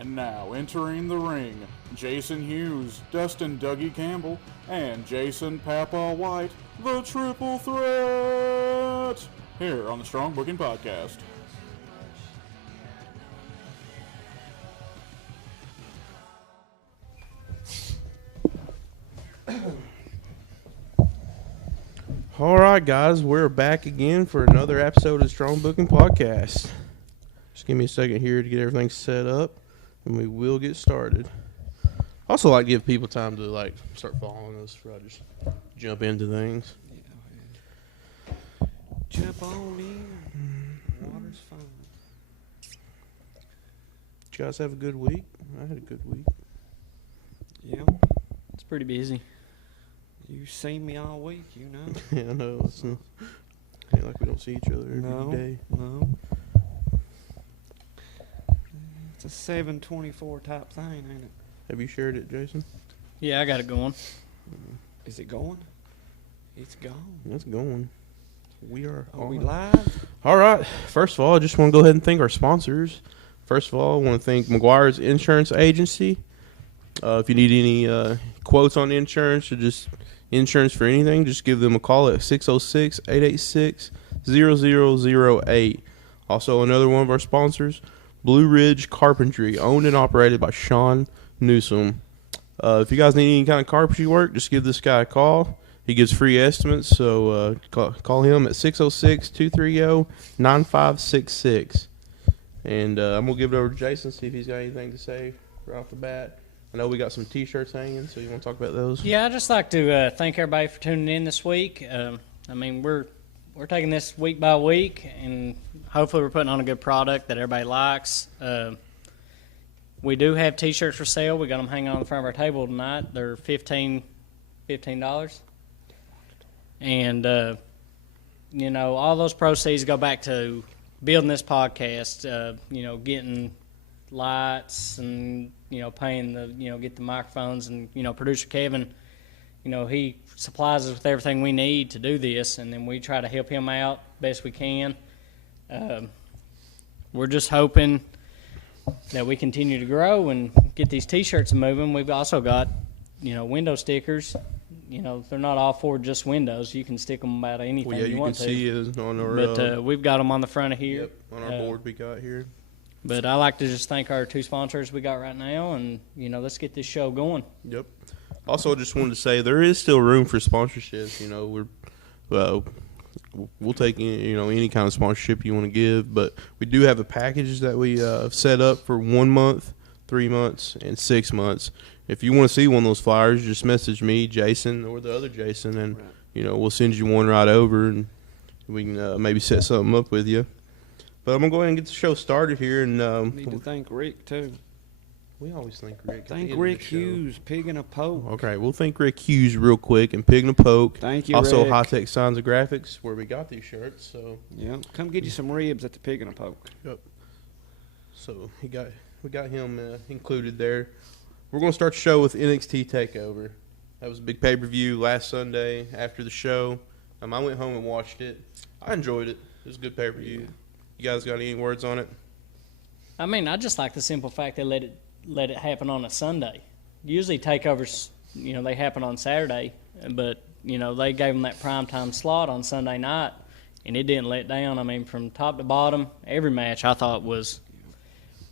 And now entering the ring, Jason Hughes, Dustin Dougie Campbell, and Jason Papa White, the Triple Threat, here on the Strong Booking Podcast. All right, guys, we're back again for another episode of the Strong Booking Podcast. Just give me a second here to get everything set up, and we will get started. Also, like give people time to start following us before I just jump into things. Yeah. Jump on in. Water's fine. Did you guys have a good week? I had a good week. Yeah. It's pretty busy. You seen me all week, you know. Yeah, I know. It's ain't like we don't see each other every day. No. It's a 724 type thing, ain't it? Have you shared it, Jason? Yeah, I got it going. Is it going? It's gone. It's going. We are we live? All right. First of all, I just want to go ahead and thank our sponsors. First of all, I want to thank McGuire's Insurance Agency. If you need any quotes on insurance or just insurance for anything, just give them a call at 606-886-0008. Also, another one of our sponsors, Blue Ridge Carpentry, owned and operated by Sean Newsom. If you guys need any kind of carpentry work, just give this guy a call. He gives free estimates, so call him at 606-230-9566. And I'm going to give it over to Jason, see if he's got anything to say right off the bat. I know we got some T-shirts hanging, so you want to talk about those? Yeah, I'd just like to thank everybody for tuning in this week. We're taking this week by week, and hopefully we're putting on a good product that everybody likes. We do have T-shirts for sale. We got them hanging on the front of our table tonight. They're $15. And, all those proceeds go back to building this podcast, getting lights and, paying get the microphones and, producer Kevin, he supplies us with everything we need to do this, and then we try to help him out best we can. We're just hoping that we continue to grow and get these T-shirts moving. We've also got, window stickers. They're not all for just windows. You can stick them about anything you want to. You can see it on our... But we've got them on the front of here. Yep, on our board we got here. But I like to just thank our two sponsors we got right now, and, let's get this show going. Yep. Also, I just wanted to say there is still room for sponsorships. We'll take any kind of sponsorship you want to give, but we do have a package that we set up for 1 month, 3 months, and 6 months. If you want to see one of those flyers, just message me, Jason, or the other Jason, and we'll send you one right over, and we can maybe set something up with you. But I'm going to go ahead and get the show started here. And need to thank Rick, too. We always thank Rick. Thank Rick Hughes, Pig and a Poke. Okay, we'll thank Rick Hughes real quick and Pig and a Poke. Thank you, also, Rick. High Tech Signs and Graphics, where we got these shirts. So yeah, come get you some ribs at the Pig and a Poke. Yep. So we got him included there. We're going to start the show with NXT Takeover. That was a big pay-per-view last Sunday after the show. I went home and watched it. I enjoyed it. It was a good pay-per-view. Yeah. You guys got any words on it? I just like the simple fact they let it happen on a Sunday. Usually takeovers, they happen on Saturday, but, they gave them that primetime slot on Sunday night, and it didn't let down. From top to bottom, every match I thought was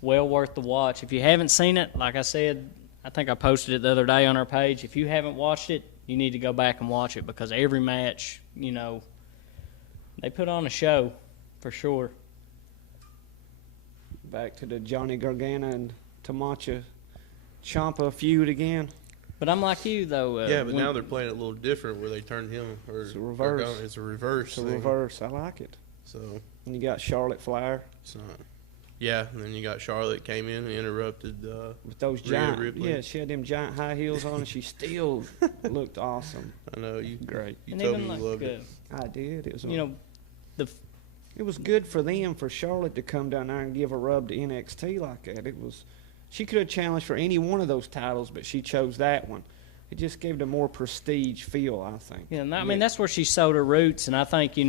well worth the watch. If you haven't seen it, like I said, I think I posted it the other day on our page. If you haven't watched it, you need to go back and watch it, because every match, they put on a show for sure. Back to the Johnny Gargano and Tamacha Ciampa feud again. But I'm like you, though. Yeah, but now they're playing it a little different, where they turned him. It's a reverse. Gargano. It's a reverse. It's a reverse. I like it. So. And you got Charlotte Flair. It's not. Yeah, and then you got Charlotte came in and interrupted. With those giant. Ripley. Yeah, she had them giant high heels on, and she still looked awesome. I know you. Great. You told me you loved it. I did. It was. It was good for them, for Charlotte to come down there and give a rub to NXT like that. She could have challenged for any one of those titles, but she chose that one. It just gave it a more prestige feel, I think. Yeah, that's where she sowed her roots, and I think, in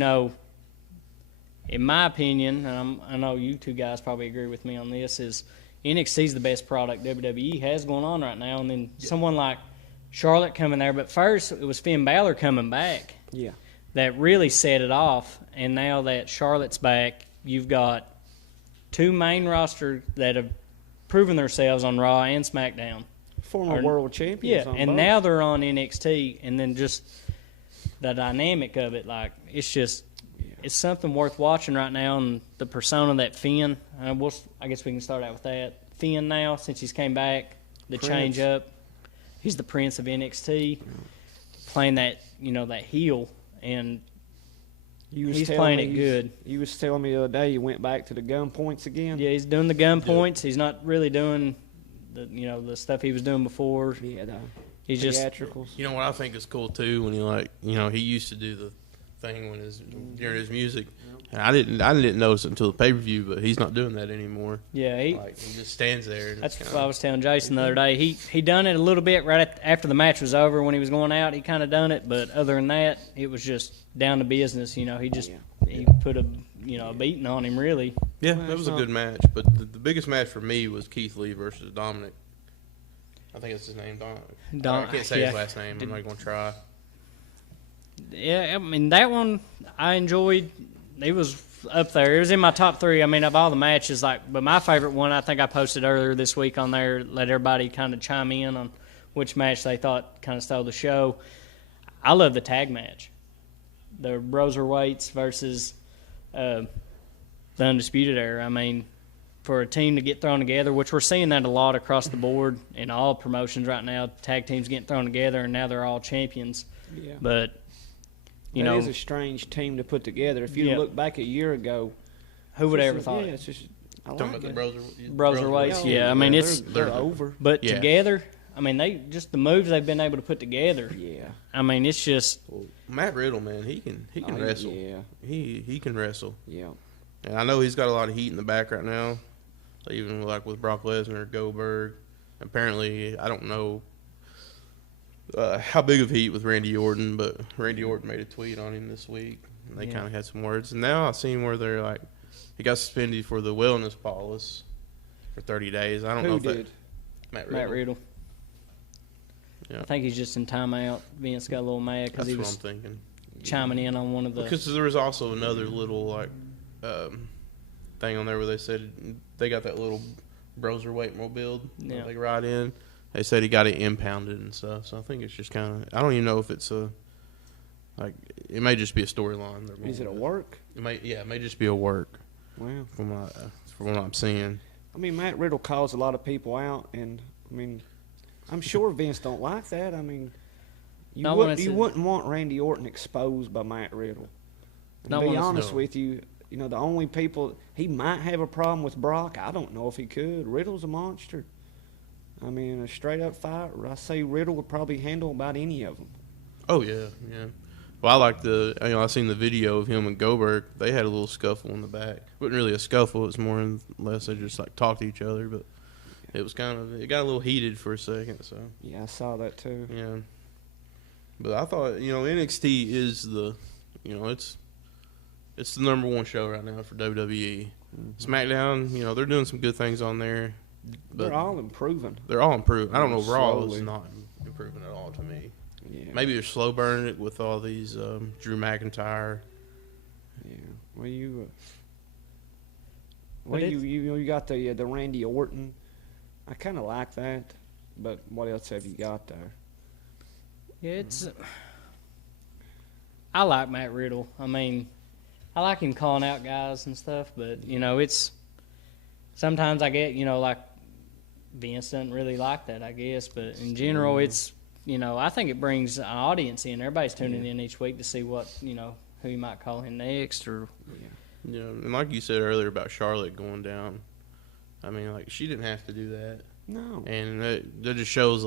my opinion, and I know you two guys probably agree with me on this, is NXT's the best product WWE has going on right now. And then someone like Charlotte coming there. But first, it was Finn Balor coming back. Yeah. That really set it off. And now that Charlotte's back, you've got two main roster that have proven themselves on Raw and SmackDown. Former world champions. Yeah, on and both. now they're on NXT, and then just the dynamic of it, like it's just it's something worth watching right now. And the persona that Finn, I guess we can start out with that. Finn now, since he's came back, the Prince. change up, he's the Prince of NXT, playing that that heel, and he's playing it good. You was telling me the other day you went back to the gun points again. Yeah, he's doing the gun points. He's not really doing the stuff he was doing before. Yeah, He's just theatricals. You know what I think is cool too, when he used to do the thing during his music. And I didn't notice it until the pay per view, but he's not doing that anymore. Yeah, he just stands there. That's what I was telling Jason the other day. He done it a little bit right after the match was over when he was going out. He kind of done it, but other than that, it was just down to business. He put a beating on him really. Yeah, that was a good match. But the biggest match for me was Keith Lee versus Dominic. I think that's his name, Dominic. I can't say his last name. I'm not going to try. Yeah, I mean, that one I enjoyed. It was up there. It was in my top 3. I mean, of all the matches, but my favorite one, I think I posted earlier this week on there, let everybody kind of chime in on which match they thought kind of stole the show. I love the tag match. The Broserweights versus the Undisputed Era. I mean, for a team to get thrown together, which we're seeing that a lot across the board in all promotions right now, tag teams getting thrown together, and now they're all champions. Yeah. But, It is a strange team to put together. If you look back a year ago, who would ever thought it? it? It's just, I Talking like about it. the Broserweights, yeah. I mean, they're over. But together, I mean, the moves they've been able to put together. Yeah. I mean, it's just Matt Riddle, man, he can wrestle. Yeah. He can wrestle. Yeah. And I know he's got a lot of heat in the back right now, even like with Brock Lesnar, Goldberg. Apparently, I don't know how big of heat with Randy Orton, but Randy Orton made a tweet on him this week, and they kind of had some words. And now I've seen where they're like, he got suspended for the wellness policy for 30 days. I don't know if did? Matt Riddle. Yeah. I think he's just in timeout. Vince got a little mad because he was what I'm thinking. chiming in on one of the. Because there was also another little thing on there where they said they got that little Broserweight mobile that they ride in. They said he got it impounded and stuff. So I think it's just kind of, I don't even know if it's it may just be a storyline. Is it a work? It may just be a work. Wow. From what I'm seeing. I mean, Matt Riddle calls a lot of people out, and I mean, I'm sure Vince don't like that. I mean, you wouldn't want Randy Orton exposed by Matt Riddle. And to be honest with you, the only people he might have a problem with Brock. I don't know if he could. Riddle's a monster. I mean, a straight up fight. I say Riddle would probably handle about any of them. Oh yeah. Well, I like I seen the video of him and Goldberg. They had a little scuffle in the back. It wasn't really a scuffle. It's more or less they just talked to each other. But it was it got a little heated for a second. So yeah, I saw that too. Yeah. But I thought NXT is it's the number 1 show right now for WWE. Mm-hmm. SmackDown, they're doing some good things on there. But they're all improving. They're all improving. I don't know. Raw Slowly. is not improving at all to me. Yeah. Maybe they're slow burning it with all these Drew McIntyre. Yeah. Well, you got the Randy Orton. I kind of like that, but what else have you got there? Yeah, I like Matt Riddle. I mean, I like him calling out guys and stuff, but it's sometimes I get like Vince doesn't really like that, I guess. But in general, it's I think it brings an audience in. Everybody's tuning in each week to see what who you might call him next, or and like you said earlier about Charlotte going down. I mean, she didn't have to do that. No. And that just shows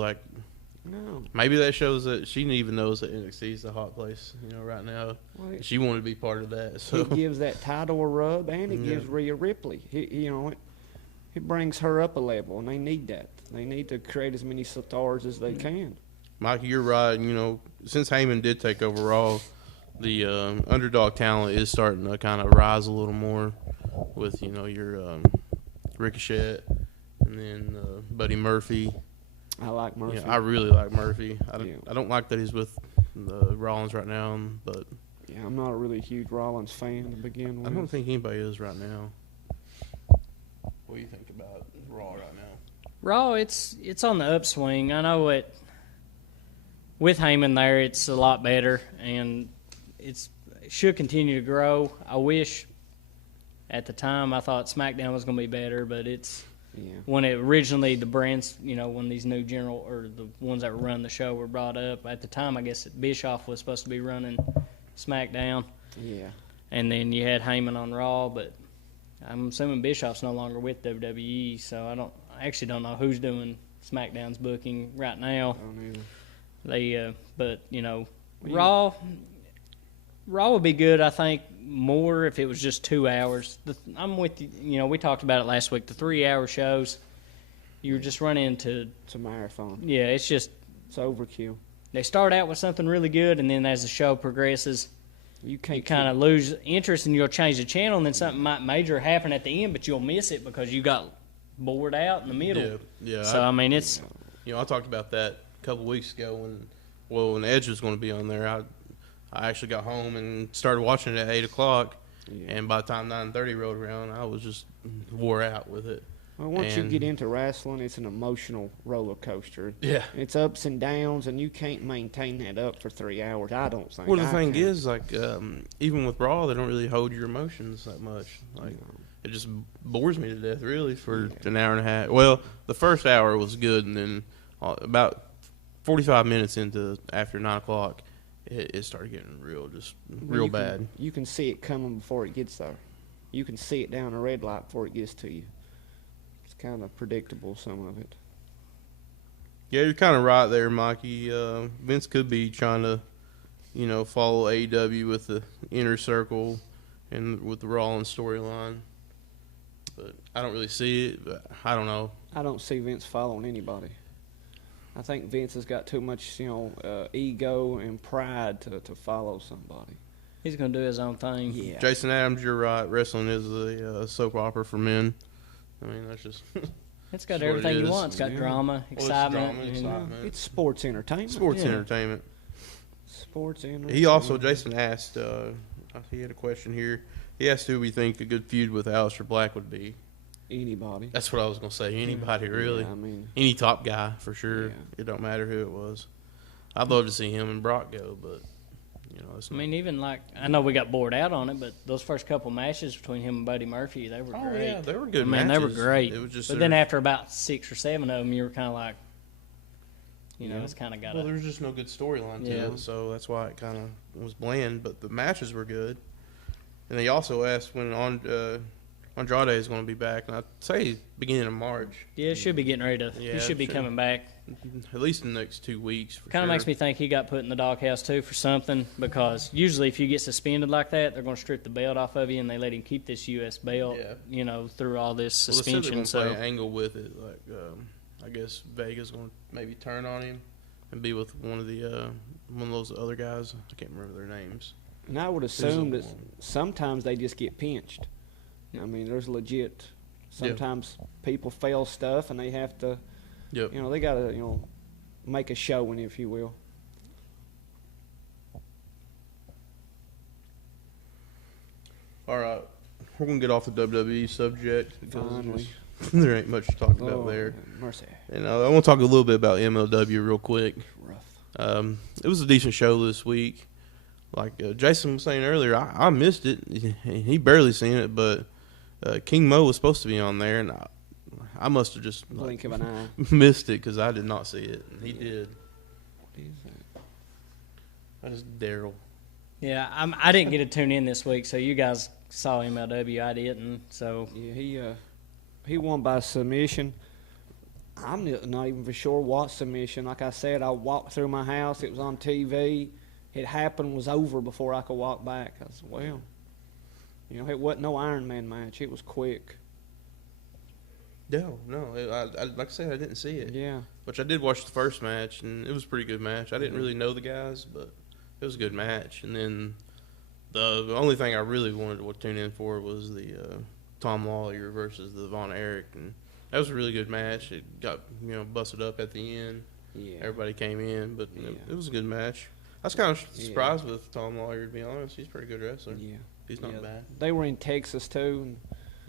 no. Maybe that shows that she even knows that NXT is the hot place, right now. Well, she wanted to be part of that. So it gives that title a rub, and it gives Rhea Ripley. It brings her up a level, and they need that. They need to create as many stars as they can. Mike, you're right. Since Heyman did take over Raw, the underdog talent is starting to kind of rise a little more with, your Ricochet and and then Buddy Murphy. I like Murphy. Yeah, I really like Murphy. I don't like that he's with Rollins right now, but yeah, I'm not a really huge Rollins fan to begin with. I don't think anybody is right now. What do you think about Raw right now? Raw, it's on the upswing. I know it. With Heyman there, it's a lot better, and it should continue to grow. I wish at the time I thought SmackDown was going to be better, but it's when it originally the brands, when these new general or the ones that run the show were brought up at the time, I guess Bischoff was supposed to be running SmackDown. Yeah, and then you had Heyman on Raw, but I'm assuming Bischoff's no longer with WWE, so I actually don't know who's doing SmackDown's booking right now. I don't either. But Raw would be good. I think more if it was just 2 hours. I'm with you. We talked about it last week. The 3-hour shows, you're just running into. It's a marathon. Yeah, it's overkill. They start out with something really good, and then as the show progresses, you kind of lose interest, and you'll change the channel, and then something might major happen at the end, but you'll miss it because you got bored out in the middle. Yeah. So it's. I talked about that a couple weeks ago when Edge was going to be on there. I actually got home and started watching it at 8 o'clock, and by the time 9:30 rolled around, I was just wore out with it. Well, once you get into wrestling, it's an emotional roller coaster. Yeah. It's ups and downs, and you can't maintain that up for 3 hours, I don't think. Well, the thing is, even with Raw, they don't really hold your emotions that much. It just bores me to death, really, for an hour and a half. Well, the first hour was good, and then about 45 minutes after 9 o'clock, it started getting real bad. You can see it coming before it gets there. You can see it down a red light before it gets to you. It's kind of predictable, some of it. Yeah, you're kind of right there, Mikey. Vince could be trying to, follow AEW with the Inner Circle and with the Rollins storyline. But I don't really see it, but I don't know. I don't see Vince following anybody. I think Vince has got too much, ego and pride to follow somebody. He's going to do his own thing. Yeah. Jason Adams, you're right. Wrestling is a soap opera for men. I mean, that's just. It's got everything you want. It's got drama, excitement. It's sports entertainment. Sports entertainment. Sports entertainment. He also, Jason asked, he had a question here. He asked who we think a good feud with Aleister Black would be. Anybody. That's what I was going to say. Anybody, really. Yeah, any top guy, for sure. Yeah. It don't matter who it was. I'd love to see him and Brock go, but, even I know we got bored out on it, but those first couple matches between him and Buddy Murphy, they were great. Yeah, they were good matches. They were great. It was just but then after about 6 or 7 of them, you were kind of like, it's kind of got Well, there was just no good storyline to it, so that's why it kind of was bland, but the matches were good. And they also asked when Andrade is going to be back, and I'd say beginning of March. Yeah, it should be getting ready to. He should be coming back. At least in the next 2 weeks. Kind of makes me think he got put in the doghouse too for something, because usually if you get suspended like that, they're going to strip the belt off of you, and they let him keep this U.S. belt. Through all this suspension. They play an angle with it, I guess Vega's going to maybe turn on him and be with one of those other guys. I can't remember their names. And I would assume that sometimes they just get pinched. I mean, there's legit. Sometimes people fail stuff, and they have to. Yep. They got to make a showing, if you will. All right, we're gonna get off the WWE subject because Finally. there ain't much to talk about there. Mercy. And I want to talk a little bit about MLW real quick. Rough. It was a decent show this week. Like Jason was saying earlier, I missed it. He barely seen it, but King Mo was supposed to be on there, and I must have just Blink of an eye. missed it because I did not see it. And he did. What is that? That is Daryl. Yeah, I didn't get to tune in this week, so you guys saw MLW. I didn't. So yeah, he won by submission. I'm not even for sure what submission. Like I said, I walked through my house. It was on TV. It happened, was over before I could walk back. I said, well, it wasn't no Iron Man match. It was quick. No. Like I said, I didn't see it. Yeah. Which I did watch the first match, and it was a pretty good match. I didn't really know the guys, but it was a good match. And then the only thing I really wanted to tune in for was the Tom Lawler versus the Von Erich, and That was a really good match. It got busted up at the end. Yeah. Everybody came in, but it was a good match. I was kind of surprised with Tom Lawyer, to be honest. He's a pretty good wrestler. Yeah. He's not bad. They were in Texas, too. And,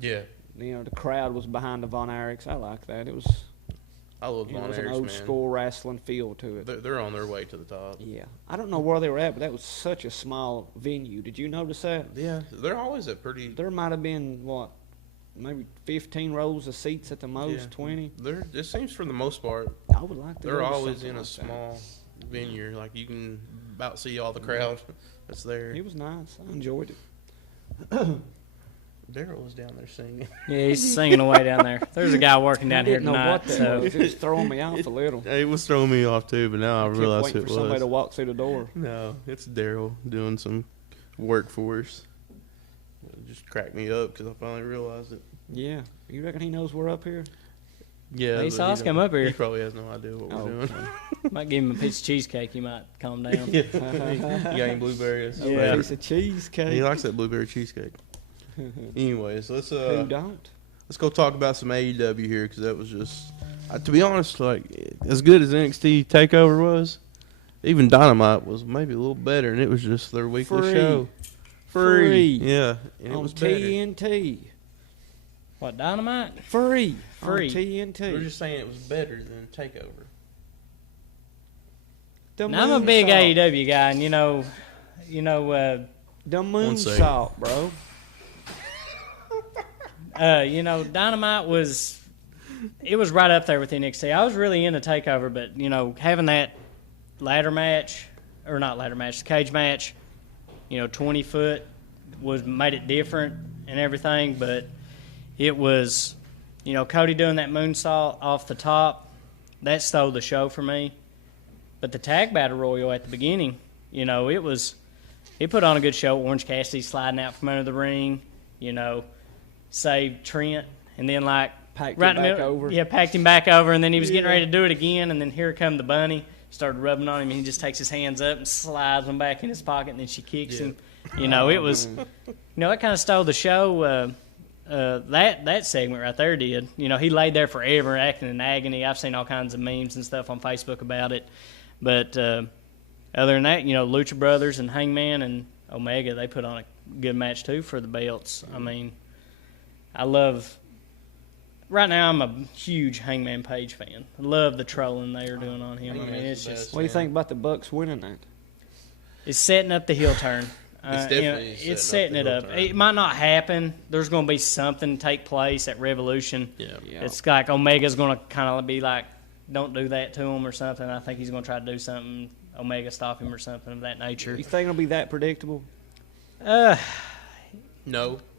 yeah. The crowd was behind the Von Erichs. I like that. It was... I love Von Erichs, man. It was an old-school wrestling feel to it. They're on their way to the top. Yeah. I don't know where they were at, but that was such a small venue. Did you notice that? Yeah. They're always at pretty... There might have been, maybe 15 rows of seats at the most, 20? It seems for the most part... I would like to They're go to always in a like small venue. Like, you can about see all the crowd that's there. It was nice. I enjoyed it. Daryl was down there singing. Yeah, he's singing away down there. There's a guy working down here tonight. It was throwing me off a little. It was throwing me off too, but now I realize waiting it for was. Somebody to walk through the door. No, it's Daryl doing some work for us. It just cracked me up because I finally realized it. Yeah, you reckon he knows we're up here? Yeah, he saw us come up here. He probably has no idea what we're doing. Might give him a piece of cheesecake. He might calm down. You got any blueberries? A piece of cheesecake. He likes that blueberry cheesecake. Anyways, let's Who don't? Let's go talk about some AEW here because that was just, to be honest, like as good as NXT Takeover was, even Dynamite was maybe a little better, and it was just their weekly show. Free, yeah, and it on was TNT. What, Dynamite? Free on TNT. We're just saying it was better than Takeover. Now, I'm a big AEW guy, and the moonsault, bro. Dynamite was right up there with NXT. I was really into Takeover, but having that cage match, 20 foot made it different and everything. But it was, Cody doing that moonsault off the top, that stole the show for me. But the tag battle royal at the beginning, it put on a good show. Orange Cassidy sliding out from under the ring, saved Trent, and then packed right him in the back over. Yeah, packed him back over, and then he was getting ready to do it again, and then here come the bunny, started rubbing on him, and he just takes his hands up and slides them back in his pocket, and then she kicks him. It was, that kind of stole the show. That segment right there did. He laid there forever acting in agony. I've seen all kinds of memes and stuff on Facebook about it, but other than that, Lucha Brothers and Hangman and Omega, they put on a good match too for the belts. I mean, right now I'm a huge Hangman Page fan. I love the trolling they are doing on him. It's just... What do you think about the Bucks winning that? It's setting up the heel turn. It's definitely it's setting it up. It might not happen. There's going to be something take place at Revolution. Yeah. It's like Omega's going to kind of be like, don't do that to him or something. I think he's going to try to do something, Omega stop him or something of that nature. You think it'll be that predictable? No.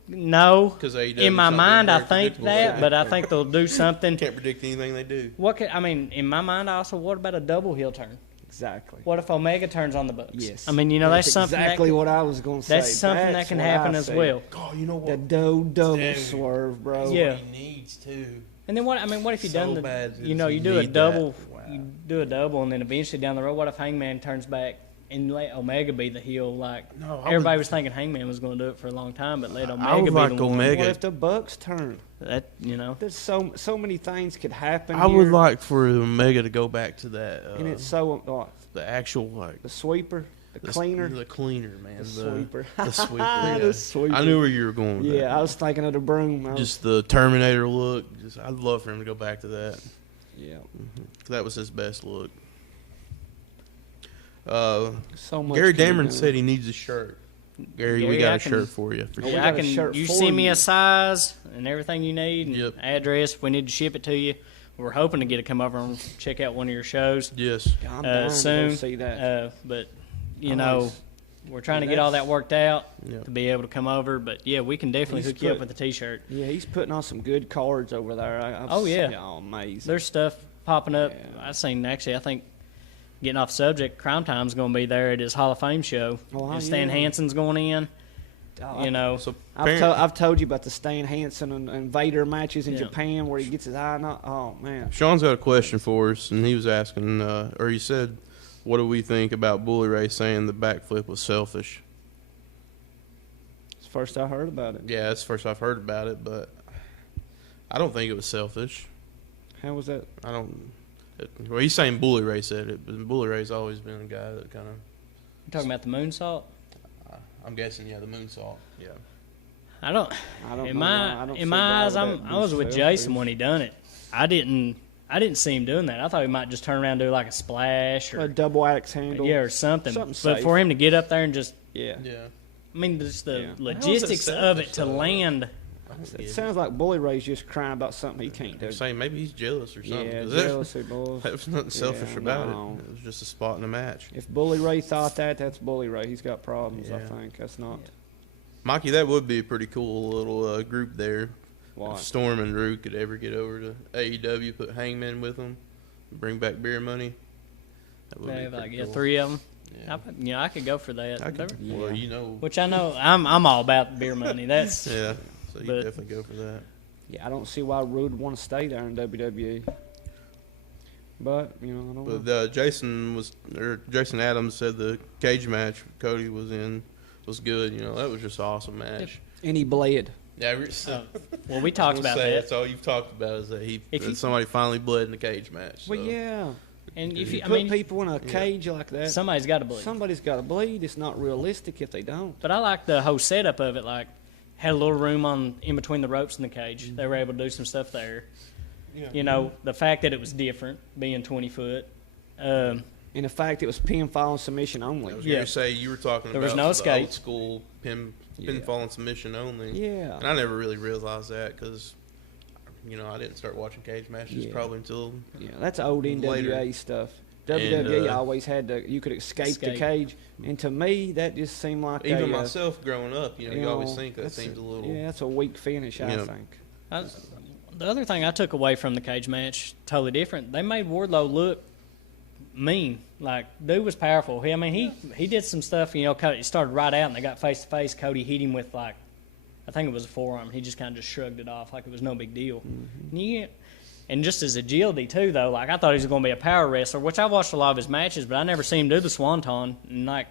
No. Because in my mind, I think that, but I think they'll do something. Can't predict anything they do. In my mind, also, what about a double heel turn? Exactly. What if Omega turns on the Bucks? Yes. That's something exactly what I was going to say. That's something that can happen as well. Oh, you know what? The double swerve, bro. Yeah. What he needs to. And then what if you So done bad you do a double, you do a double, and then eventually down the road, what if Hangman turns back and let Omega be the heel? Everybody was thinking Hangman was going to do it for a long time, but let Omega be the one. What if the Bucks turn? There's so many things could happen. I would like for Omega to go back to that. And it's so the actual the sweeper, the cleaner, man. The sweeper, the sweeper. Yeah. The sweeper. I knew where you were going with that. Yeah, I was thinking of the broom. Just the Terminator look. I'd love for him to go back to that. Yeah, that was his best look. So much. Gary Dameron said he needs a shirt. Gary, we got a shirt for you. For I can. You send me a size and everything you need, and address. If we need to ship it to you, we're hoping to get it come over and check out one of your shows. Yes, I'm down soon. to see that. But we're trying to get all that worked out to be able to come over. But yeah, we can definitely hook you up with a T-shirt. Yeah, he's putting on some good cards over there. Amazing. There's stuff popping up. Yeah. I've seen I think. Getting off subject, Crime Time's going to be there at his Hall of Fame show. And Stan Hansen's going in. So I've told you about the Stan Hansen and Vader matches in Japan where he gets his eye knocked. Oh, man. Sean's got a question for us, and he was asking, or he said, what do we think about Bully Ray saying the backflip was selfish? It's the first I heard about it. Yeah, it's the first I've heard about it, but I don't think it was selfish. How was that? I don't. Well, he's saying Bully Ray said it, but Bully Ray's always been a guy that kind of. You talking about the moonsault? I'm guessing, yeah, the moonsault. Yeah. I don't in my eyes, I was with Jason when he done it. I didn't see him doing that. I thought he might just turn around and do like a splash or a double axe handle. Yeah, or something. But safe. for him to get up there and just Yeah. I mean, just the logistics of it to land. It sounds like Bully Ray's just crying about something he can't do. I'm saying maybe he's jealous or something. Yeah, jealousy, boys. There was nothing selfish about it. It was just a spot in the match. If Bully Ray thought that, that's Bully Ray. He's got problems, Yeah. I think. That's not. Mikey, that would be a pretty cool little group there. What? If Storm and Drew could ever get over to AEW, put Hangman with them, bring back beer money. That would be pretty cool. 3 of them. Yeah. I could go for that. Well, you know. Which I know, I'm all about beer money. That's Yeah, so you definitely go for that. Yeah, I don't see why Rude would want to stay there in WWE. But, I don't know. But Jason Adams said the cage match Cody was in was good. That was just an awesome match. And he bled. Yeah, well, we talked about that. That's all you've talked about is that somebody finally bled in the cage match. So. Well, yeah. And if you you put people in a cage like that, somebody's got to bleed. Somebody's got to bleed. It's not realistic if they don't. But I like the whole setup of it. Like, had a little room in between the ropes and the cage. Mm-hmm. They were able to do some stuff there. Yeah. The fact that it was different, being 20 foot. And the fact it was pinfall and submission only. I was going to say, you were talking there about was no escape. Old school pinfall and submission only. Yeah. And I never really realized that because, I didn't start watching cage matches probably until that's old NWA later. Stuff. WWE always had you could escape the cage. And to me, that just seemed like even myself growing up, you always think that seems a little. Yeah, that's a weak finish, I think. The other thing I took away from the cage match, totally different. They made Wardlow look mean. Like, dude was powerful. He did some stuff. Cody started right out, and they got face to face. Cody hit him with I think it was a forearm. He just kind of just shrugged it off like it was no big deal. Mm-hmm. And just his agility too, though. Like, I thought he was going to be a power wrestler, which I watched a lot of his matches, but I never seen him do the swanton. And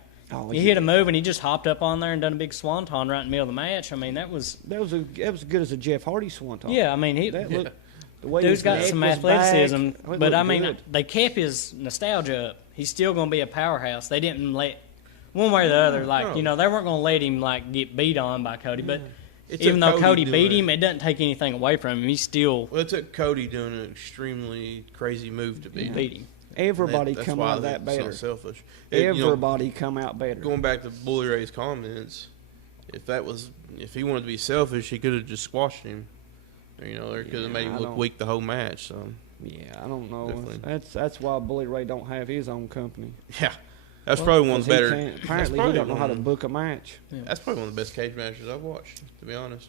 he hit a move and he just hopped up on there and done a big swanton right in the middle of the match. I mean, that was as good as a Jeff Hardy swanton. Yeah, I mean, the way dude's got some athleticism, but they kept his nostalgia up. He's still going to be a powerhouse. They didn't let one way or the other. They weren't going to let him get beat on by Cody, but. Even though Cody beat him, it doesn't take anything away from him. He's still. Well, it took Cody doing an extremely crazy move to beat him. Everybody come out that better. So selfish. Everybody come out better. Going back to Bully Ray's comments, if he wanted to be selfish, he could have just squashed him. Or could have made him look weak the whole match. So. Yeah, I don't know. That's why Bully Ray don't have his own company. Yeah. That's probably one of the better. Apparently, he don't know how to book a match. Yeah. That's probably one of the best cage matches I've watched, to be honest.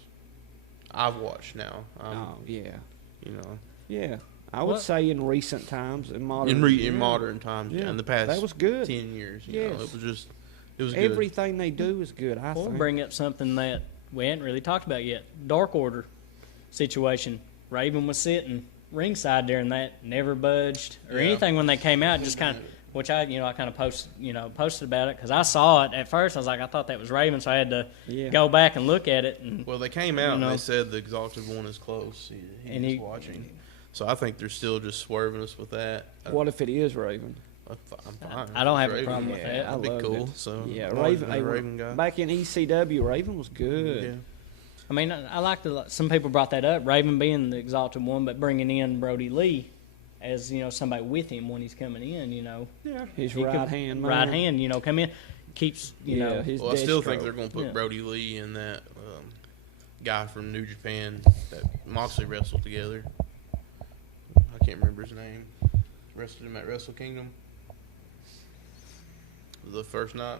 I've watched now. Yeah. Yeah. I would say in recent times, in modern modern times, in the past that was good. 10 years. Yes. It was good. Everything they do is good, I think. We'll bring up something that we hadn't really talked about yet. Dark Order situation. Raven was sitting ringside during that, never budged or anything when they came out, just kind of. Which I kind of posted about it because I saw it at first. I was like, I thought that was Raven, so I had to go back and look at it. And, well, they came out and they said the Exalted One is close. He's watching, so I think they're still just swerving us with that. What if it is Raven? I'm fine. I don't have a problem with that. That'd be cool. So Raven guy. Back in ECW, Raven was good. Yeah. I mean, I like some people brought that up, Raven being the Exalted One, but bringing in Brody Lee as somebody with him when he's coming in, his right hand, come in, keeps his. Well, I still think they're going to put Brody Lee and that guy from New Japan that Moxley wrestled together. I can't remember his name. Wrestled him at Wrestle Kingdom the first night.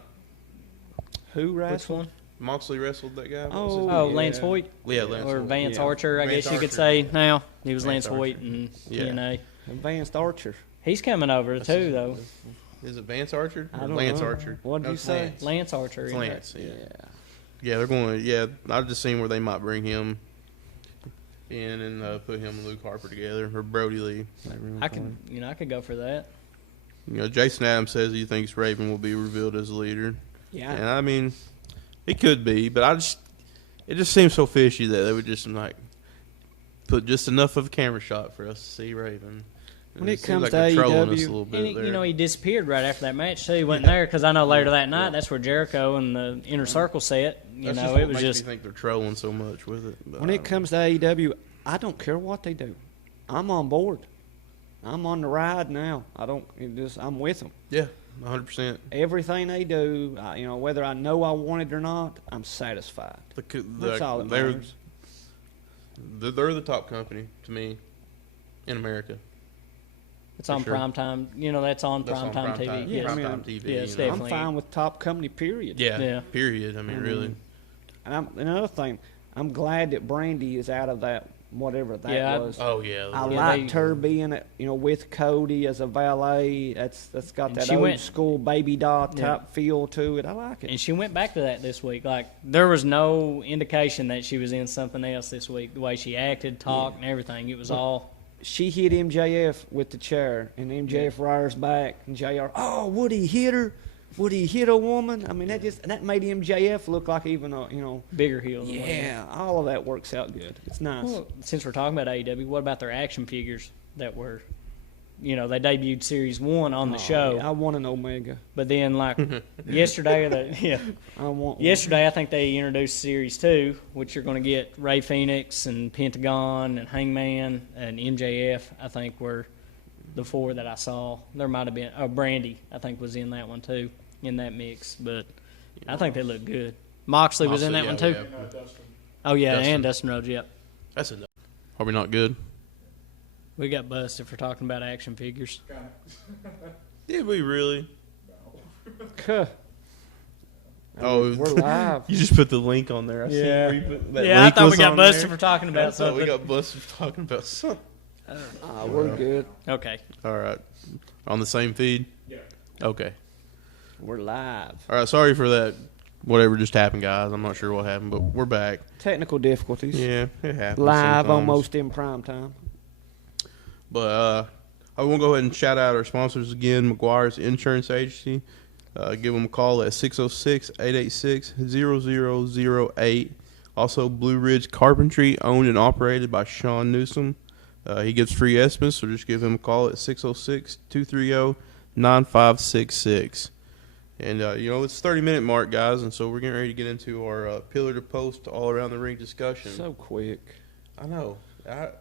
Who wrestled? Which one? Moxley wrestled that guy. Lance Hoyt. Yeah, Lance or Hoyt. Vance Archer, I guess you could say now. He was Lance Hoyt and TNA. Advanced Archer. He's coming over too, though. Is it Vance Archer? I don't Lance know. Archer. What did you say? Lance Archer. It's Lance. Yeah, they're going to. Yeah, I've just seen where they might bring him in and put him and Luke Harper together or Brody Lee. I could go for that. Jason Adams says he thinks Raven will be revealed as a leader. Yeah, and I mean, he could be, but it just seems so fishy that they would just put just enough of a camera shot for us to see Raven. When it seems comes they're to trolling us a AEW, little bit And, there. you know, he disappeared right after that match, too. He wasn't there because I know later that night, that's where Jericho and the Inner Circle set. You That's know, just it what was makes just. me think they're trolling so much with it. But When it comes to AEW, I don't care what they do. I'm on board. I'm on the ride now. I'm with them. Yeah, 100%. Everything they do, whether I know I want it or not, I'm satisfied. That's all that matters. They're the top company to me in America. It's on prime time. You know, that's on prime time TV. Yeah, Primetime TV. yeah, it's I'm definitely. fine with top company, period. Yeah, period. I mean, really. And another thing, I'm glad that Brandy is out of that, whatever that was. Oh, yeah. I liked her being, with Cody as a valet. That's got that old school baby doll type feel to it. I like it. And she went back to that this week. Like, there was no indication that she was in something else this week. The way she acted, talked, and everything. It was all. She hit MJF with the chair, and MJF rears back, and JR, oh, would he hit her? Would he hit a woman? I mean, that made MJF look like even a, bigger heel. Yeah, all of that works out good. It's nice. Well, since we're talking about AEW, what about their action figures that were, they debuted Series 1 on the show. Yeah, I want an Omega. But then, like, yesterday, I think they introduced Series 2, which you're going to get Ray Phoenix and Pentagon and Hangman and MJF, I think were the 4 that I saw. There might have been, Brandy, I think, was in that one, too, in that mix. But I think they look good. Moxley was in that one, too. Dustin. Oh, yeah, Dustin. and Dustin Rhodes, yep. That's enough. Are we not good? We got busted for talking about action figures. Did we really? We're live. You just put the link on there. I see where you put that Yeah, I link thought we was got on busted there. for talking about I thought something. we got busted for talking about something. We're good. Okay. All right. On the same feed? Yeah. Okay. We're live. All right. Sorry for that. Whatever just happened, guys. I'm not sure what happened, but we're back. Technical difficulties. Yeah, it happens. Live, sometimes. almost in prime time. But I want to go ahead and shout out our sponsors again, McGuire's Insurance Agency. Give them a call at 606-886-0008. Also, Blue Ridge Carpentry, owned and operated by Sean Newsom. He gives free estimates, so just give him a call at 606-230-9566. And, it's 30-minute mark, guys, and so we're getting ready to get into our pillar-to-post all-around-the-ring discussion. So quick. I know.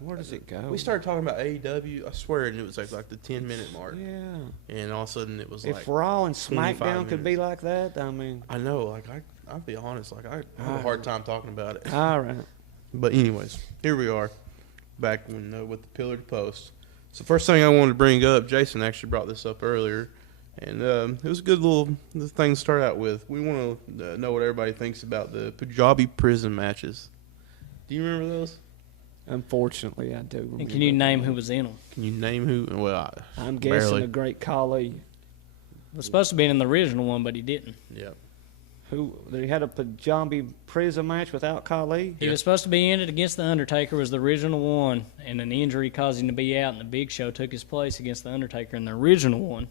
Where does it go? We started talking about AEW, I swear, and it was like the 10-minute mark. Yeah. And all of a sudden it was If like Raw and 25 SmackDown could be minutes. like that, I mean. I know, like I'll be honest, like I have a hard time talking about it. All right. But anyways, here we are, back with the pillar to post. So first thing I wanted to bring up, Jason actually brought this up earlier, and it was a good little thing to start out with. We want to know what everybody thinks about the Punjabi prison matches. Do you remember those? Unfortunately, I do remember. And can you name who was in them? Can you name who? Well, I'm guessing barely. the Great Khali. He was supposed to be in the original one, but he didn't. Yeah. Who they had a Punjabi prison match without Khali? He was supposed to be in it against The Undertaker, was the original one, and an injury caused him to be out, and the Big Show took his place against The Undertaker in the original one.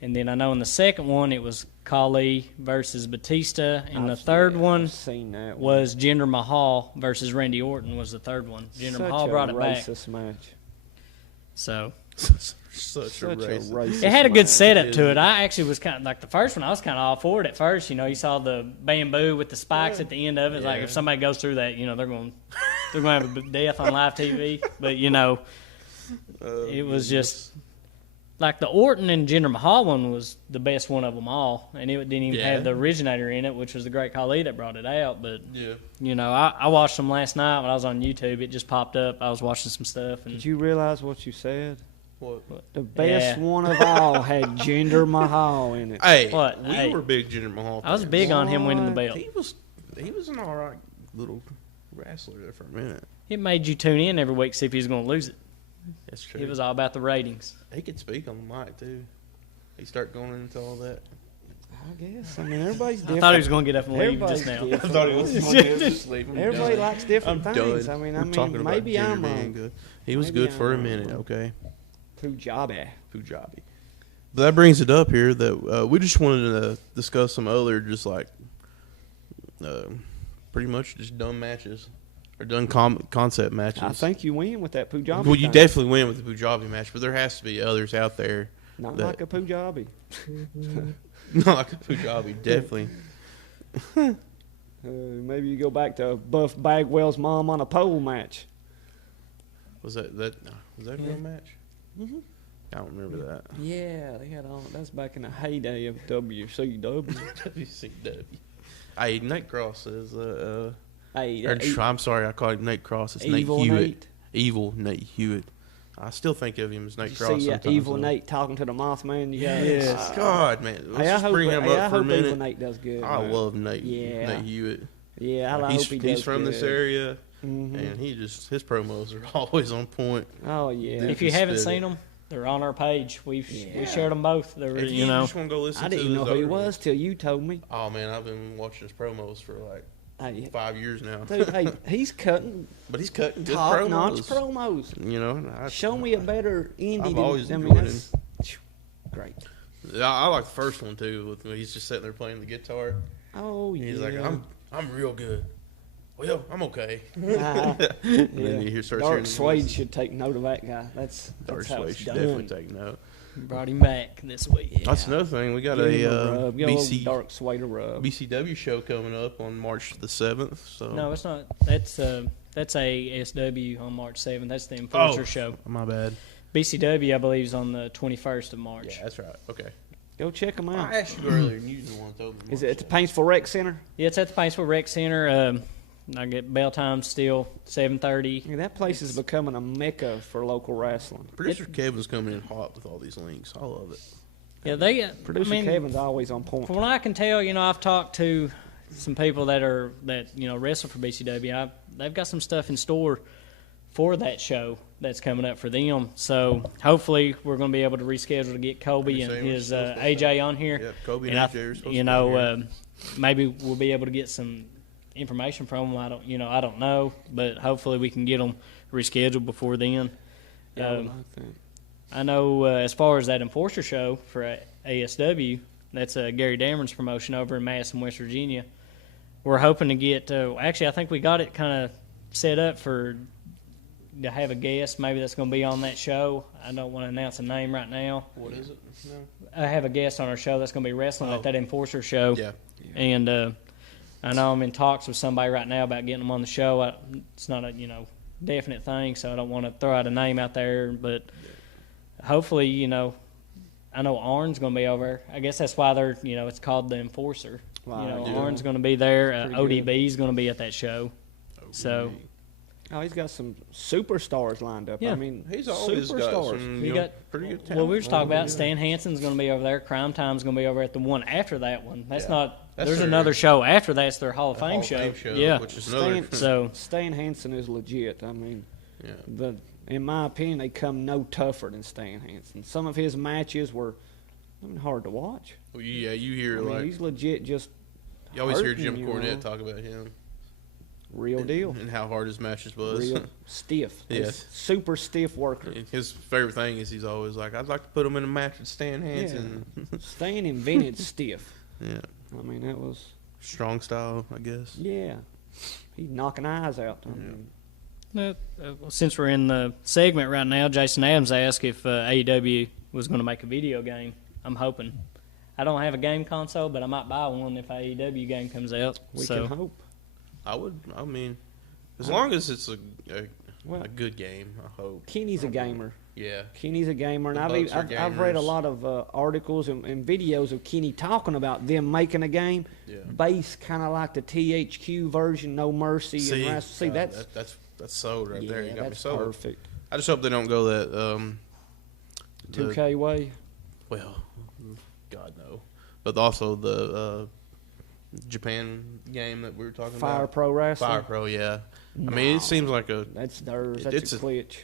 And then I know in the second one it was Khali versus Batista, and the third one seen that was Jinder Mahal versus Randy Orton was the third one. Jinder Mahal brought it back. Racist match. So Such a racist. racist. it had a good match. setup to it. I actually was kind of like the first one. I was kind of all for it at first. You saw the bamboo with the spikes at the end of it. It's like if somebody goes through that, they're going to have a death on live TV. But it was just like the Orton and Jinder Mahal one was the best one of them all, and it didn't even have the originator in it, which was the Great Khali that brought it out. But I watched them last night when I was on YouTube. It just popped up. I was watching some stuff. And Did you realize what you said? What? The best one of all had Jinder Mahal in it. Hey, What? we Hey. were big Jinder Mahal. I was fans. big on him winning the belt. He was an all right little wrestler there for a minute. It made you tune in every week to see if he was going to lose it. That's true. It was all about the ratings. He could speak on the mic too. He started going into all that. I guess. I mean, everybody's different. I thought he was going to get up and leave Everybody's just now. different. Everybody likes different I'm things. done. I mean, We're talking about maybe Jinder I'm being wrong. good. He was Maybe good for a I'm minute. wrong. Okay. Punjabi. Punjabi. But that brings it up here that we just wanted to discuss some other just like pretty much just dumb matches or done concept matches. I think you win with that Punjabi. Well, you thing. definitely win with the Punjabi match, but there has to be others out there. Not like a Punjabi. Not like a Punjabi, definitely. Maybe you go back to Buff Bagwell's mom on a pole match. Was that a real match? Mm-hmm. I don't remember that. Yeah, they had all. That's back in the heyday of WCW. WCW. Hey, Nate Cross is Hey, I'm sorry, I called him Nate Cross. It's Nate Evil Hewitt. Nate. Evil Nate Hewitt. I still think of him as Nate Did Cross. you see Sometimes, Evil though. Nate talking to the Mothman? Yeah. Yes. God, man. Let's Hey, I just hope, bring him up I for a hope minute. Evil Nate does good. I man. love Nate. Yeah. Nate Hewitt. Yeah, I hope he does He's from good. this area, Mm-hmm. and his promos are always on point. Oh yeah. If you haven't seen them, they're on our page. We shared them both. They're If you just want to go listen I to didn't know his who he other was ones. till you told me. Oh man, I've been watching his promos for like Hey, 5 years now. dude, hey, he's cutting But he's cutting good top-notch promos. promos. You know, Show me a better indie. I've always I mean, enjoyed that's great. I like the first one too. When he's just sitting there playing the guitar. Oh yeah. He's like, I'm real good. Well, I'm okay. Yeah. And then you start hearing Dark the Suede voice. should take note of that guy. That's Dark how Suede it's should done. definitely take note. Brought him back this week. That's another thing. We got Give him a rub. Give old BC Dark Suede a rub. BCW show coming up on March the 7th. So No, it's not. That's ASW on March 7th. That's the Enforcer show. My bad. BCW, I believe, is on the 21st of March. Yeah, that's right. Okay. Go check them out. I asked you earlier, and you didn't want to tell me. Is it at the Paintsville Rec Center? Yeah, it's at the Paintsville Rec Center. I get bell time still 7:30. Yeah, that place is becoming a mecca for local wrestling. Producer Kevin's coming in hot with all these links. I love it. Yeah, they. Producer Kevin's always on point. From what I can tell, I've talked to some people that wrestle for BCW. They've got some stuff in store for that show that's coming up for them. So hopefully we're going to be able to reschedule to get Kobe and his AJ on here. Yeah, Kobe and AJ are supposed to be here. Maybe we'll be able to get some information from them. I don't know, but hopefully we can get them rescheduled before then. Yeah, I would like that. I know as far as that Enforcer show for ASW, that's Gary Dameron's promotion over in Madison, West Virginia. We're hoping to get. Actually, I think we got it kind of set up to have a guest. Maybe that's going to be on that show. I don't want to announce a name right now. What is it? No. I have a guest on our show that's going to be wrestling at that Enforcer show. Yeah. And I know I'm in talks with somebody right now about getting them on the show. It's not a definite thing, so I don't want to throw out a name out there. But hopefully, I know Arn's going to be over. I guess that's why they're it's called the Enforcer. Wow, Arn's going to be there. Pretty ODB's going to be at that show. So. Oh, he's got some superstars lined up. Yeah. I mean, He's always got some pretty good talent. Well, we were just talking about Stan Hansen's going to be over there. Crime Time's going to be over at the one after that one. That's not. There's another show after that. It's their Hall of Fame show. Yeah. Which is another. Stan Hansen is legit. I mean, in my opinion, they come no tougher than Stan Hansen. Some of his matches were hard to watch. Well, yeah, you hear he's legit. Just you always hear hurting, Jim Cornette talk about him. Real deal. And how hard his matches was. Real stiff. Yes. Super stiff worker. His favorite thing is he's always like, I'd like to put him in a match with Stan Hansen. Yeah. Stan invented stiff. Yeah. I mean, that was... Strong style, I guess. Yeah. He's knocking eyes out. Since we're in the segment right now, Jason Adams asked if AEW was going to make a video game. I'm hoping. I don't have a game console, but I might buy one if AEW game comes out. We can hope. I mean, as long as it's a good game, I hope. Kenny's a gamer. Yeah. Kenny's a gamer, and I've read a lot of articles and videos of Kenny talking about them making a game based kind of like the THQ version, No Mercy. That's sold right there. You got me sold. Perfect. I just hope they don't go that 2K way. Well, God no. But also the Japan game that we were talking about. Fire Pro Wrestling. Fire Pro, yeah. No. I mean, it seems like that's theirs. That's a glitch.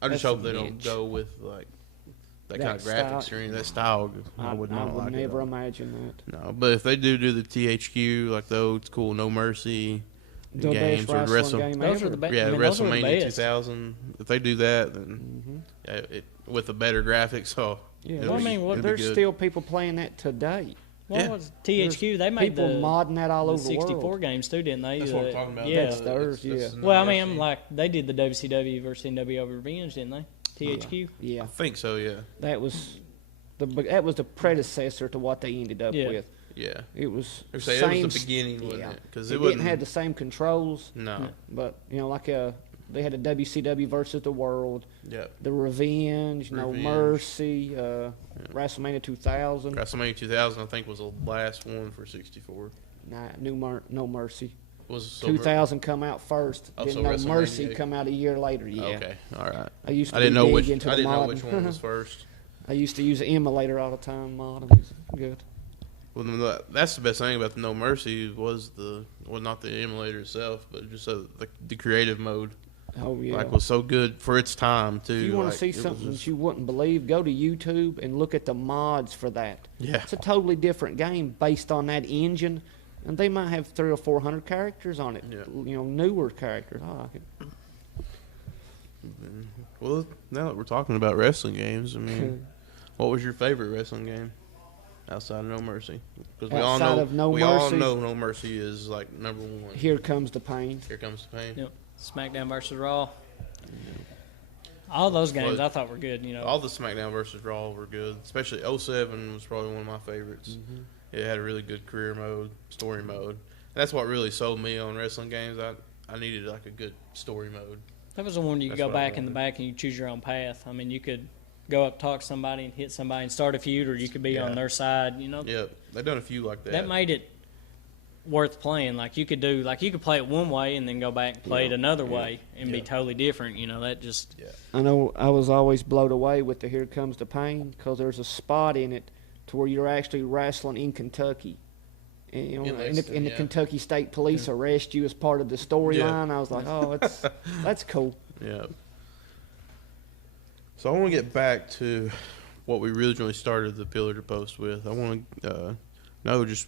I just hope they don't go with like that kind of graphics or any of that style. I would never imagine that. No, but if they do the THQ, like the old school No Mercy games or WrestleMania 2000, if they do that, then with the better graphics, there's still people playing that today. What was THQ? They made people modding that all over the 64 world. games too, didn't they? That's what I'm talking about. Yeah. That's theirs, yeah. Well, I mean, I'm like, they did the WCW versus NWO Revenge, didn't they? THQ? Yeah. I think so, yeah. That was the predecessor to what they ended up with. Yeah. It was It was the beginning, wasn't it? Because it didn't have the same controls. No. But, like they had a WCW versus the World. Yep. The Revenge, No Mercy, WrestleMania 2000. WrestleMania 2000, I think, was the last one for 64. Nah, No Mercy. Was 2000 come out first. Oh, then so No Mercy 88. come out a year later. Yeah. Okay, all right. I used to I didn't know which one was first. I used to use the emulator all the time. Mod them. Good. Well, that's the best thing about the No Mercy was not the emulator itself, but just the creative mode. Oh yeah. Like was so good for its time too. If you want to see something that you wouldn't believe, go to YouTube and look at the mods for that. Yeah. It's a totally different game based on that engine, and they might have 300 or 400 characters on it. Yeah. Newer characters. I like it. Well, now that we're talking about wrestling games, I mean, what was your favorite wrestling game outside of No Mercy? Because we all know No Mercy is like number one. Here Comes the Pain. Here Comes the Pain. Yep. SmackDown versus Raw. All those games I thought were good. All the SmackDown versus Raw were good. Especially 07 was probably one of my favorites. Mm-hmm. It had a really good career mode, story mode. That's what really sold me on wrestling games. I needed like a good story mode. That was the one you could go back in the back and you choose your own path. I mean, you could go up, talk to somebody, and hit somebody and start a feud, or you could be on their side. Yeah, they've done a few like that. That made it worth playing. Like you could play it one way and then go back and play it another way and be totally different. That just. Yeah. I know I was always blown away with the Here Comes the Pain because there's a spot in it to where you're actually wrestling in Kentucky. And, the Kentucky State Police arrest you as part of the storyline. I was like, oh, that's cool. Yeah. So I want to get back to what we originally started the Pillar to Post with. I want to know just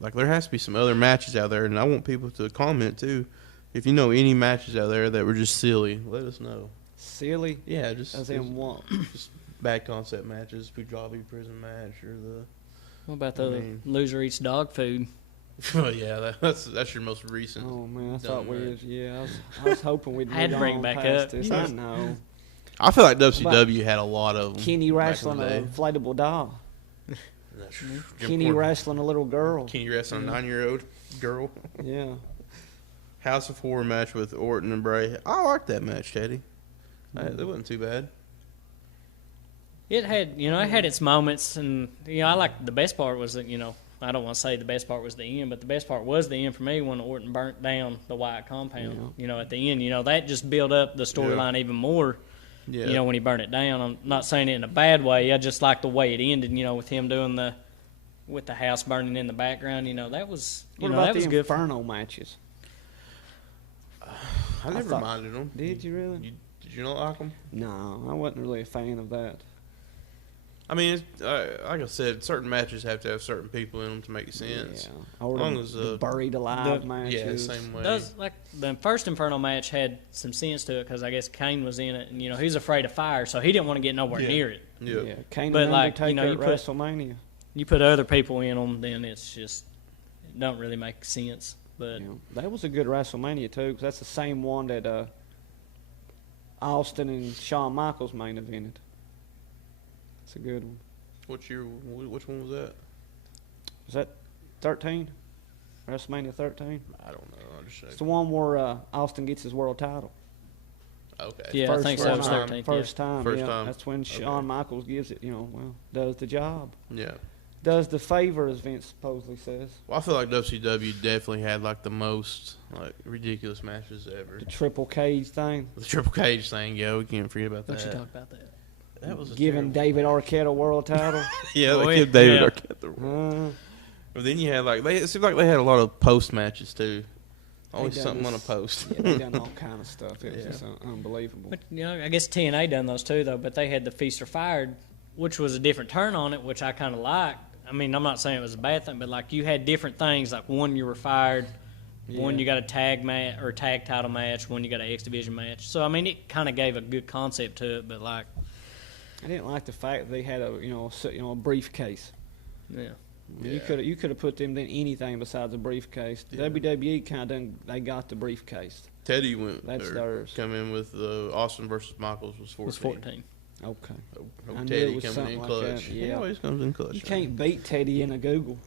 like there has to be some other matches out there, and I want people to comment too. If you know any matches out there that were just silly, let us know. Silly? Yeah, just as in what? Just bad concept matches, Punjabi prison match, or the. What about the loser eats dog food? Oh yeah, that's your most recent. Oh man, I thought we was I was hoping we'd. I had to bring it back up. This. I know. I feel like WCW had a lot of them. Kenny wrestling a inflatable doll. Kenny wrestling a little girl. Kenny wrestling a 9-year-old girl. Yeah. House of Horror match with Orton and Bray. I liked that match, Teddy. That wasn't too bad. It had, it had its moments, and I like the best part was that, I don't want to say the best part was the end, but the best part was the end for me when Orton burnt down the Wyatt compound. Yeah. At the end, that just built up the storyline even more. Yeah. When he burned it down. I'm not saying it in a bad way. I just like the way it ended. With him doing with the house burning in the background. That was. What about that was the good Inferno matches? I never minded them. Did you really? Did you not like them? No, I wasn't really a fan of that. I mean, like I said, certain matches have to have certain people in them to make sense. Yeah, or the buried alive matches. Yeah, same way. The first Inferno match had some sense to it because I guess Kane was in it, and he's afraid of fire, so he didn't want to get nowhere near it. Yeah, Kane and Undertaker at WrestleMania. You put other people in them, then it don't really make sense. But that was a good WrestleMania too, because that's the same one that Austin and Shawn Michaels main evented. It's a good one. Which one was that? Was that 13? WrestleMania 13? I don't know. It's the one where Austin gets his world title. Okay. Yeah, I think so. First time. First time. That's when Shawn Michaels gives it, does the job. Yeah. Does the favor, as Vince supposedly says. Well, I feel like WCW definitely had the most ridiculous matches ever. The triple cage thing. The triple cage thing, we can't forget about that. Don't you talk about that? That was giving David Arquette a world title. Yeah, they give David Arquette the world. But then you had it seemed like they had a lot of post matches too. Always something on a post. Yeah, they done all kind of stuff. It was just unbelievable. But I guess TNA done those too though. But they had the Feast or Fired, which was a different turn on it, which I kind of liked. I mean, I'm not saying it was a bad thing, but you had different things. Like one, you were fired. Yeah. One, you got a tag match or tag title match. One, you got an X Division match. So I mean, it kind of gave a good concept to it. But I didn't like the fact that they had a briefcase. Yeah. You could have put them in anything besides a briefcase. Yeah. WWE kind of they got the briefcase. Teddy went. That's theirs. Come in with Austin versus Michaels was 14. Was 14. Okay. No I knew Teddy it was coming something in like clutch. that, yeah. He always comes in clutch. You can't beat Teddy in a Google.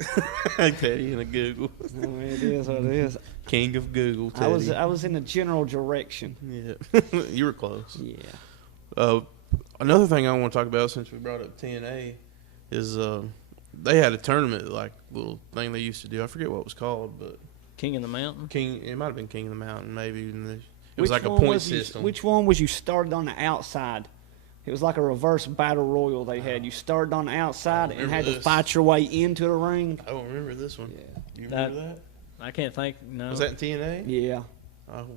Teddy in a Google. I mean, it is what it is. King of Google. Teddy. I was in the general direction. Yeah, you were close. Yeah. Another thing I want to talk about since we brought up TNA is they had a tournament like little thing they used to do. I forget what it was called, but King of the Mountain. It might have been King of the Mountain, maybe. It was like a one point was system. Which one was you started on the outside? It was like a reverse battle royal they had. You started on the outside and had to fight your way into the ring. I don't remember this one. Yeah. You remember that? I can't think. No. Was that in TNA? Yeah.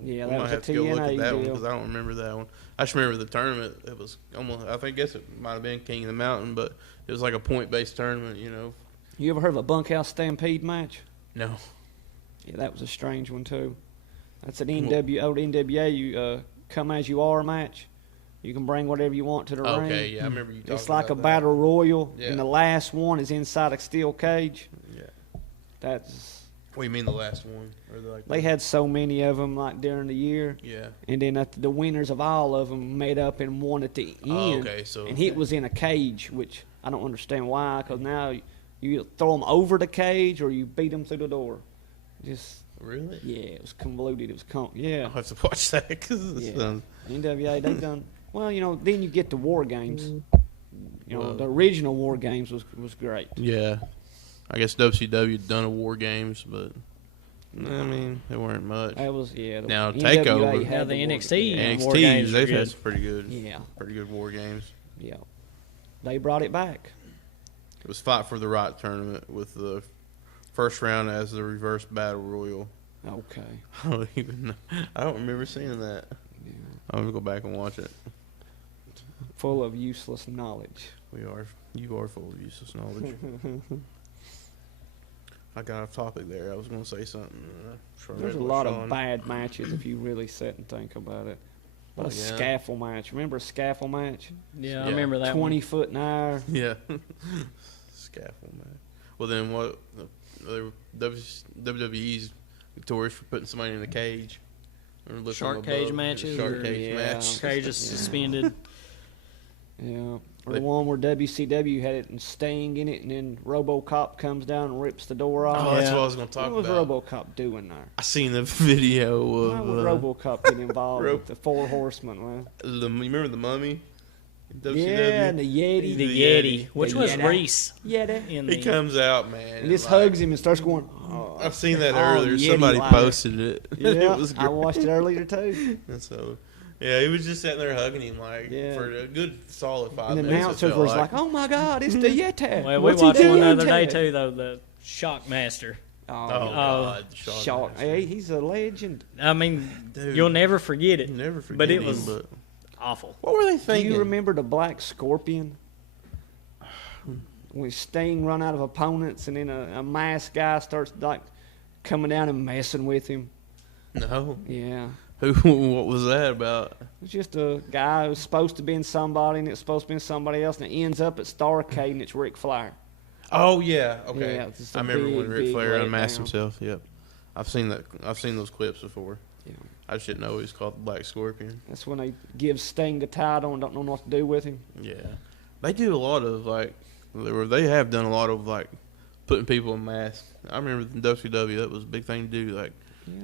We Yeah, that might was a have to go look at TNA that one deal. because I don't remember that one. I just remember the tournament. It was almost. I guess it might have been King of the Mountain, but it was like a point-based tournament. You ever heard of a bunkhouse stampede match? No. Yeah, that was a strange one too. That's an old NWA. You come as you are match. You can bring whatever you want to the ring. Okay, yeah, I remember you talking It's like about a that. battle royal, Yeah. and the last one is inside a steel cage. Yeah. That's What do you mean the last one? they had so many of them like during the year. Yeah. And then the winners of all of them made up in one at the end. Oh, okay, so and it was in a cage, which I don't understand why. Because now you throw them over the cage or you beat them through the door. Just Really? yeah, it was convoluted. It was yeah. I'll have to watch that because Yeah. NWA they done well. Then you get the war games. Well, The original war games was great. Yeah. I guess WCW had done a War Games, but I mean, they weren't much. That was Now, NWA TakeOver. had the war NXT. games. War NXT, Games they've were had good. some pretty good War Games. Yeah, they brought it back. It was Fight for the Right tournament with the first round as the reverse battle royal. Okay. I don't even know. I don't remember seeing that. Yeah. I'm gonna go back and watch it. Full of useless knowledge. You are full of useless knowledge. I got off topic there. I was gonna say something. There's a lot of bad matches if you really sit and think about it. What a scaffold match. Remember a scaffold match? Yeah, I remember that 20 one. foot in the air. Yeah. Scaffold man. Well, then what? WWE's victorious for putting somebody in a cage. Shark cage matches. Shark cage match. Cages suspended. Yeah. Or the one where WCW had it and Sting in it, and then RoboCop comes down and rips the door off. Oh, that's what I was going to talk about. about. What was RoboCop doing there? I seen the video of. Why would RoboCop get involved with the Four Horsemen, man? You remember the Mummy? WCW? Yeah, and the Yeti. The Yeti, which was Reese. Yeti. He comes out, man. And just hugs him and starts going. Oh, I've seen that earlier. Yeti Somebody lighter. posted it. Yeah, It was great. I watched it earlier too. And so, yeah, he was just sitting there hugging him Yeah. for a good solid 5 And the minutes. announcers was like, "Oh my God, it's the Yeti!" Well, What's we watched he one the doing other day today? too, though. The Shockmaster. Oh, God. Shock. Hey, he's a legend. I mean, Dude. you'll never forget it. You never forget But it him, was but awful. what were they Do thinking? you remember the Black Scorpion? When Sting run out of opponents, and then a masked guy starts like coming down and messing with him. No. Yeah. What was that about? It's just a guy who's supposed to be in somebody, and it's supposed to be in somebody else, and it ends up at Starrcade, and it's Ric Flair. Oh, yeah. Okay. Yeah, it's just a I remember when big, Ric big Flair unmasked letdown. himself. Yep. I've seen that. I've seen those clips before. Yeah. I just didn't know he was called the Black Scorpion. That's when they give Sting the title and don't know what to do with him. Yeah. They do a lot of, like, they have done a lot of, like, putting people in masks. I remember in WCW, that was a big thing to do, like,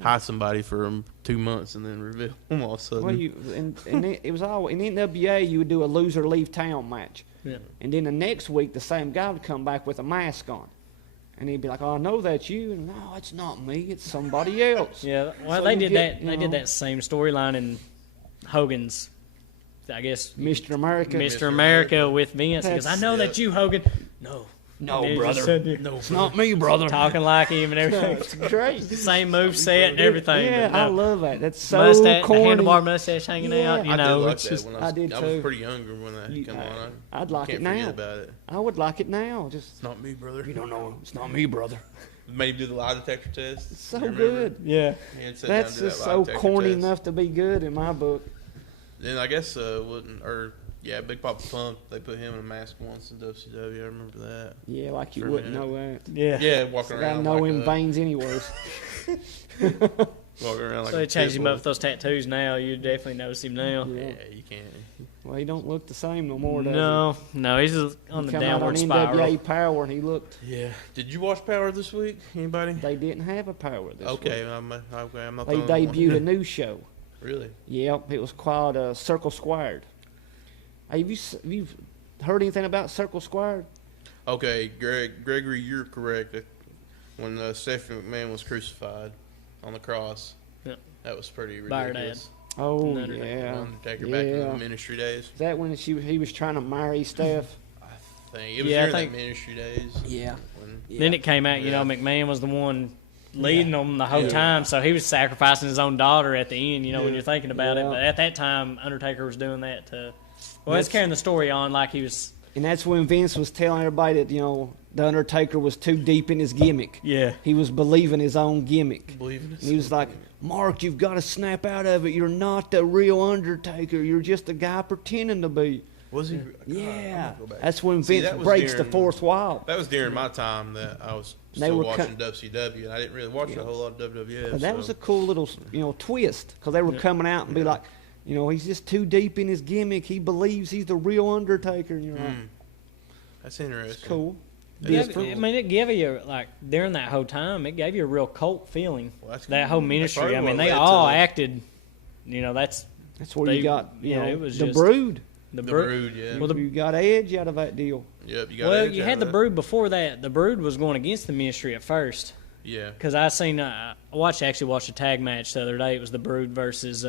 hide somebody for 2 months and then reveal them all of a sudden. Well, it was all in NWA. You would do a loser leave town match, Yeah. and then the next week the same guy would come back with a mask on, and he'd be like, "Oh, I know that's you," and no, it's not me. It's somebody else. Yeah. Well, So they you did get, that. They did that same storyline in Hogan's. I guess Mr. America. Mr. America with Vince. Because I know Yeah. that you, Hogan. No. No, And he brother. just said, no, It's not me, brother. talking like him and everything. It's great. Same move set and everything. Yeah, but I no. love that. That's so Mustache, the corny. handlebar mustache hanging Yeah. out. You I know, did like it's that just. when I did I too. was pretty younger when that came on. I'd like Can't it forget now. about it. I would like it now. Just It's not me, brother. you don't know. It's not me, brother. Maybe do the lie detector test. It's so You remember? good. Yeah. He had to sit down and That's do that just lie so detector corny test. enough to be good in my book. Then I guess Yeah, Big Papa Pump. They put him in a mask once in WCW. I remember that. Yeah, like you For a wouldn't minute. know that. Yeah. Yeah, walking Got around. no like him veins anywhere. Walking around like So a they changed pit him up bull. with those tattoos now. You definitely notice him now. Yeah. Yeah, you can't. Well, he don't look the same no more, does No, he's on he? the Come out on downward spiral. NWA Power, and he looked. Yeah. Did you watch Power this week? Anybody? They didn't have a Power this Okay, week. I'm not They the only debuted a one. new show. Really? Yep, it was called Circle Squared. Hey, have you heard anything about Circle Squared? Okay, Gregory, you're correct. When Stephanie McMahon was crucified on the cross, Yep. that was pretty By her ridiculous. Oh, The Undertaker. yeah. Undertaker back in Yeah. the ministry days. Is that when he was trying to marry Steph? I think it was Yeah, I during think- that ministry days. Yeah. When, Then it came out, Yeah. McMahon was the one leading them the whole Yeah. time, so he was sacrificing his own daughter at the end, when you're thinking about it. Yeah. But at that time, Undertaker was doing that to. Well, it's That's- carrying the story on like he was. And that's when Vince was telling everybody that, the Undertaker was too deep in his gimmick. Yeah. He was believing his own gimmick. believing it. And he was like, Mark, you've got to snap out of it. You're not the real Undertaker. You're just a guy pretending to be. Was he? Yeah. I'm gonna go back. That's when See, Vince that was breaks the during- fourth wall. That was during my time that I was They still were watching WCW, and I didn't really watch a whole lot of WWF. But that so. was a cool little, twist because they were coming out and be like, he's just too deep in his gimmick. He believes he's the real Undertaker. And you're like, That's interesting. it's cool. Yeah, Different. I mean, it gave you during that whole time, it gave you a real cult feeling. Well, that's That good. whole That's ministry. probably I mean, what they led all to- acted. That's That's where they- you got, yeah, it was the just- Brood. the The Brood. Brood, yeah. Well, You got Edge out of that deal. Yep, you got Well, Edge you out had of the that. Brood before that. The Brood was going against the ministry at first. Yeah. Because I watched a tag match the other day. It was the Brood versus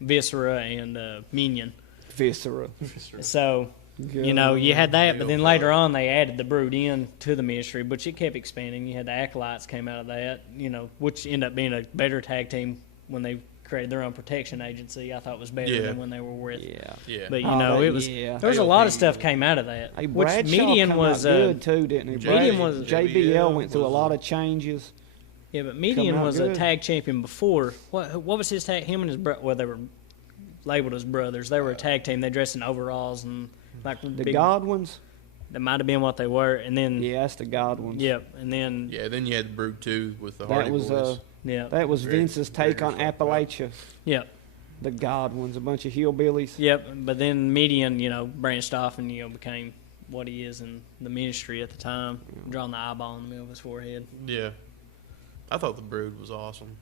Viscera and Minion. Viscera. So, you had that, but then later on they added the Brood in to the ministry, but it kept expanding. You had the Acolytes came out of that, which ended up being a better tag team when they created their own protection agency. I thought was better Yeah. than when they were with. Yeah. Yeah. But Oh, it was yeah. there was a lot of stuff came out of that. Hey, which Bradshaw Median come was out good too, didn't he? Median was- JBL went through a was- lot of changes. Yeah, but Median out was a good. tag champion before. What was his tag? Him and his brother. Well, they were labeled as brothers. They were a tag team. They dressed in overalls and like The big. Godwins. That might have been what they were, and then Yeah, that's the Godwins. yep, and then Yeah, then you had the Brood 2 with the That Hardy was Boys. yeah, that was Very- Vince's very take on good stuff. Appalachia. yep, The Godwins, a bunch of hillbillies. yep. But then Median, branched off and became what he is in the ministry at the time, drawing the eyeball in the middle of his forehead. Yeah. I thought the Brood was awesome.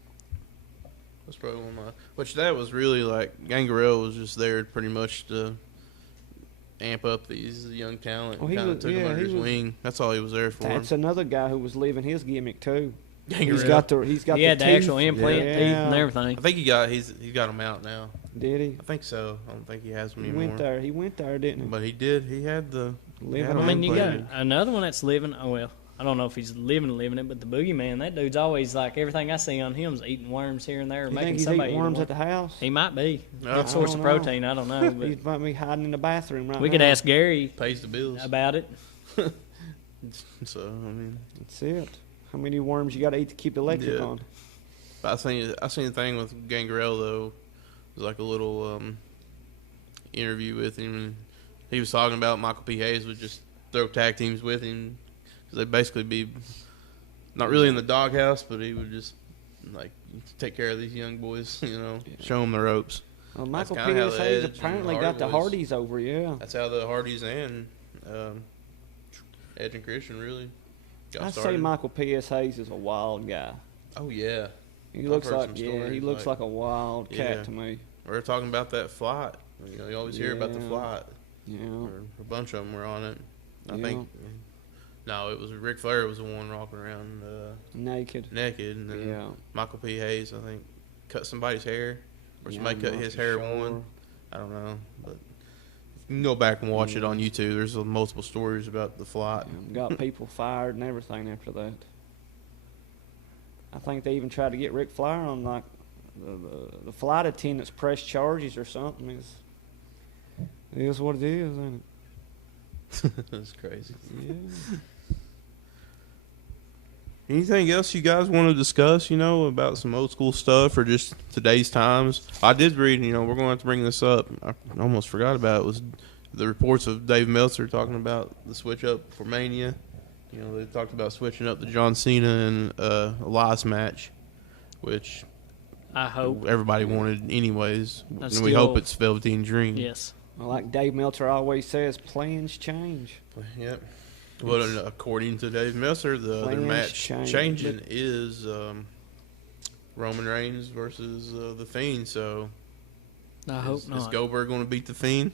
That's probably one of my... Which that was really like... Gangrel was just there pretty much to amp up these young talent. Well, he Kind of was- took him yeah, under he his was- wing. That's all he was there for. That's another guy who was leaving his gimmick too. Gangrel. He's got the He had the teeth. actual implant Yeah. teeth and everything. I think he got him out now. Did he? I think so. I don't think he has them He anymore. went there. He went there, didn't he? But he did. He had the... Living had on him I mean, you got implanted. another one that's living. Oh well, I don't know if he's living it, but the Boogeyman, that dude's always like everything I see on him is eating worms here and there, or You making think he's somebody eating eat worms one. at the house? He might be. No, Good source of don't know. protein. I don't know, but He might be hiding in the bathroom right we now. could ask Gary Pays the bills. about it. So, I mean... That's it. How many worms you got to eat to keep the electric Yeah. on? I seen the thing with Gangrel though. It was like a little interview with him, and he was talking about Michael P. Hayes would just throw tag teams with him because they'd basically be not really in the doghouse, but he would just like take care of these young boys, show them the ropes. Well, Michael kinda how P.S. the Hayes Edge and apparently Hardy got the Boys- Hardys over, yeah. That's how the Hardys and Edge and Christian really got I started. say Michael P.S. Hayes is a wild guy. Oh yeah, He I've looks heard like some he stories, looks like- like a wild cat Yeah. to me. we're talking about that flight. You always hear about the Yeah. flight. Yeah. Or a bunch of them were on it. I Yeah. think. No, it was Ric Flair was the one walking around Naked. naked, and then Yeah. Michael P. Hayes, I think, cut somebody's hair, or Yeah, somebody I'm cut not his for hair sure. one. I don't know, but you can go back and watch it on YouTube. There's multiple stories about the flight. Yeah, got people fired and everything after that. I think they even tried to get Ric Flair on like the flight attendants press charges or something. It is what it is, isn't That's crazy. it? Yeah. Anything else you guys want to discuss, about some old school stuff or just today's times? I did read, we're going to have to bring this up. I almost forgot about it. Was the reports of Dave Meltzer talking about the switch up for Mania. You know, they talked about switching up the John Cena and Elias match, which I hope everybody wanted anyways. And we still hope it's Velveteen Dream. Yes. Well, like Dave Meltzer always says, plans change. Yep. Well, according to Dave Meltzer, the other match changing is Roman Reigns versus The Fiend. So, I hope not. Is Goldberg going to beat The Fiend?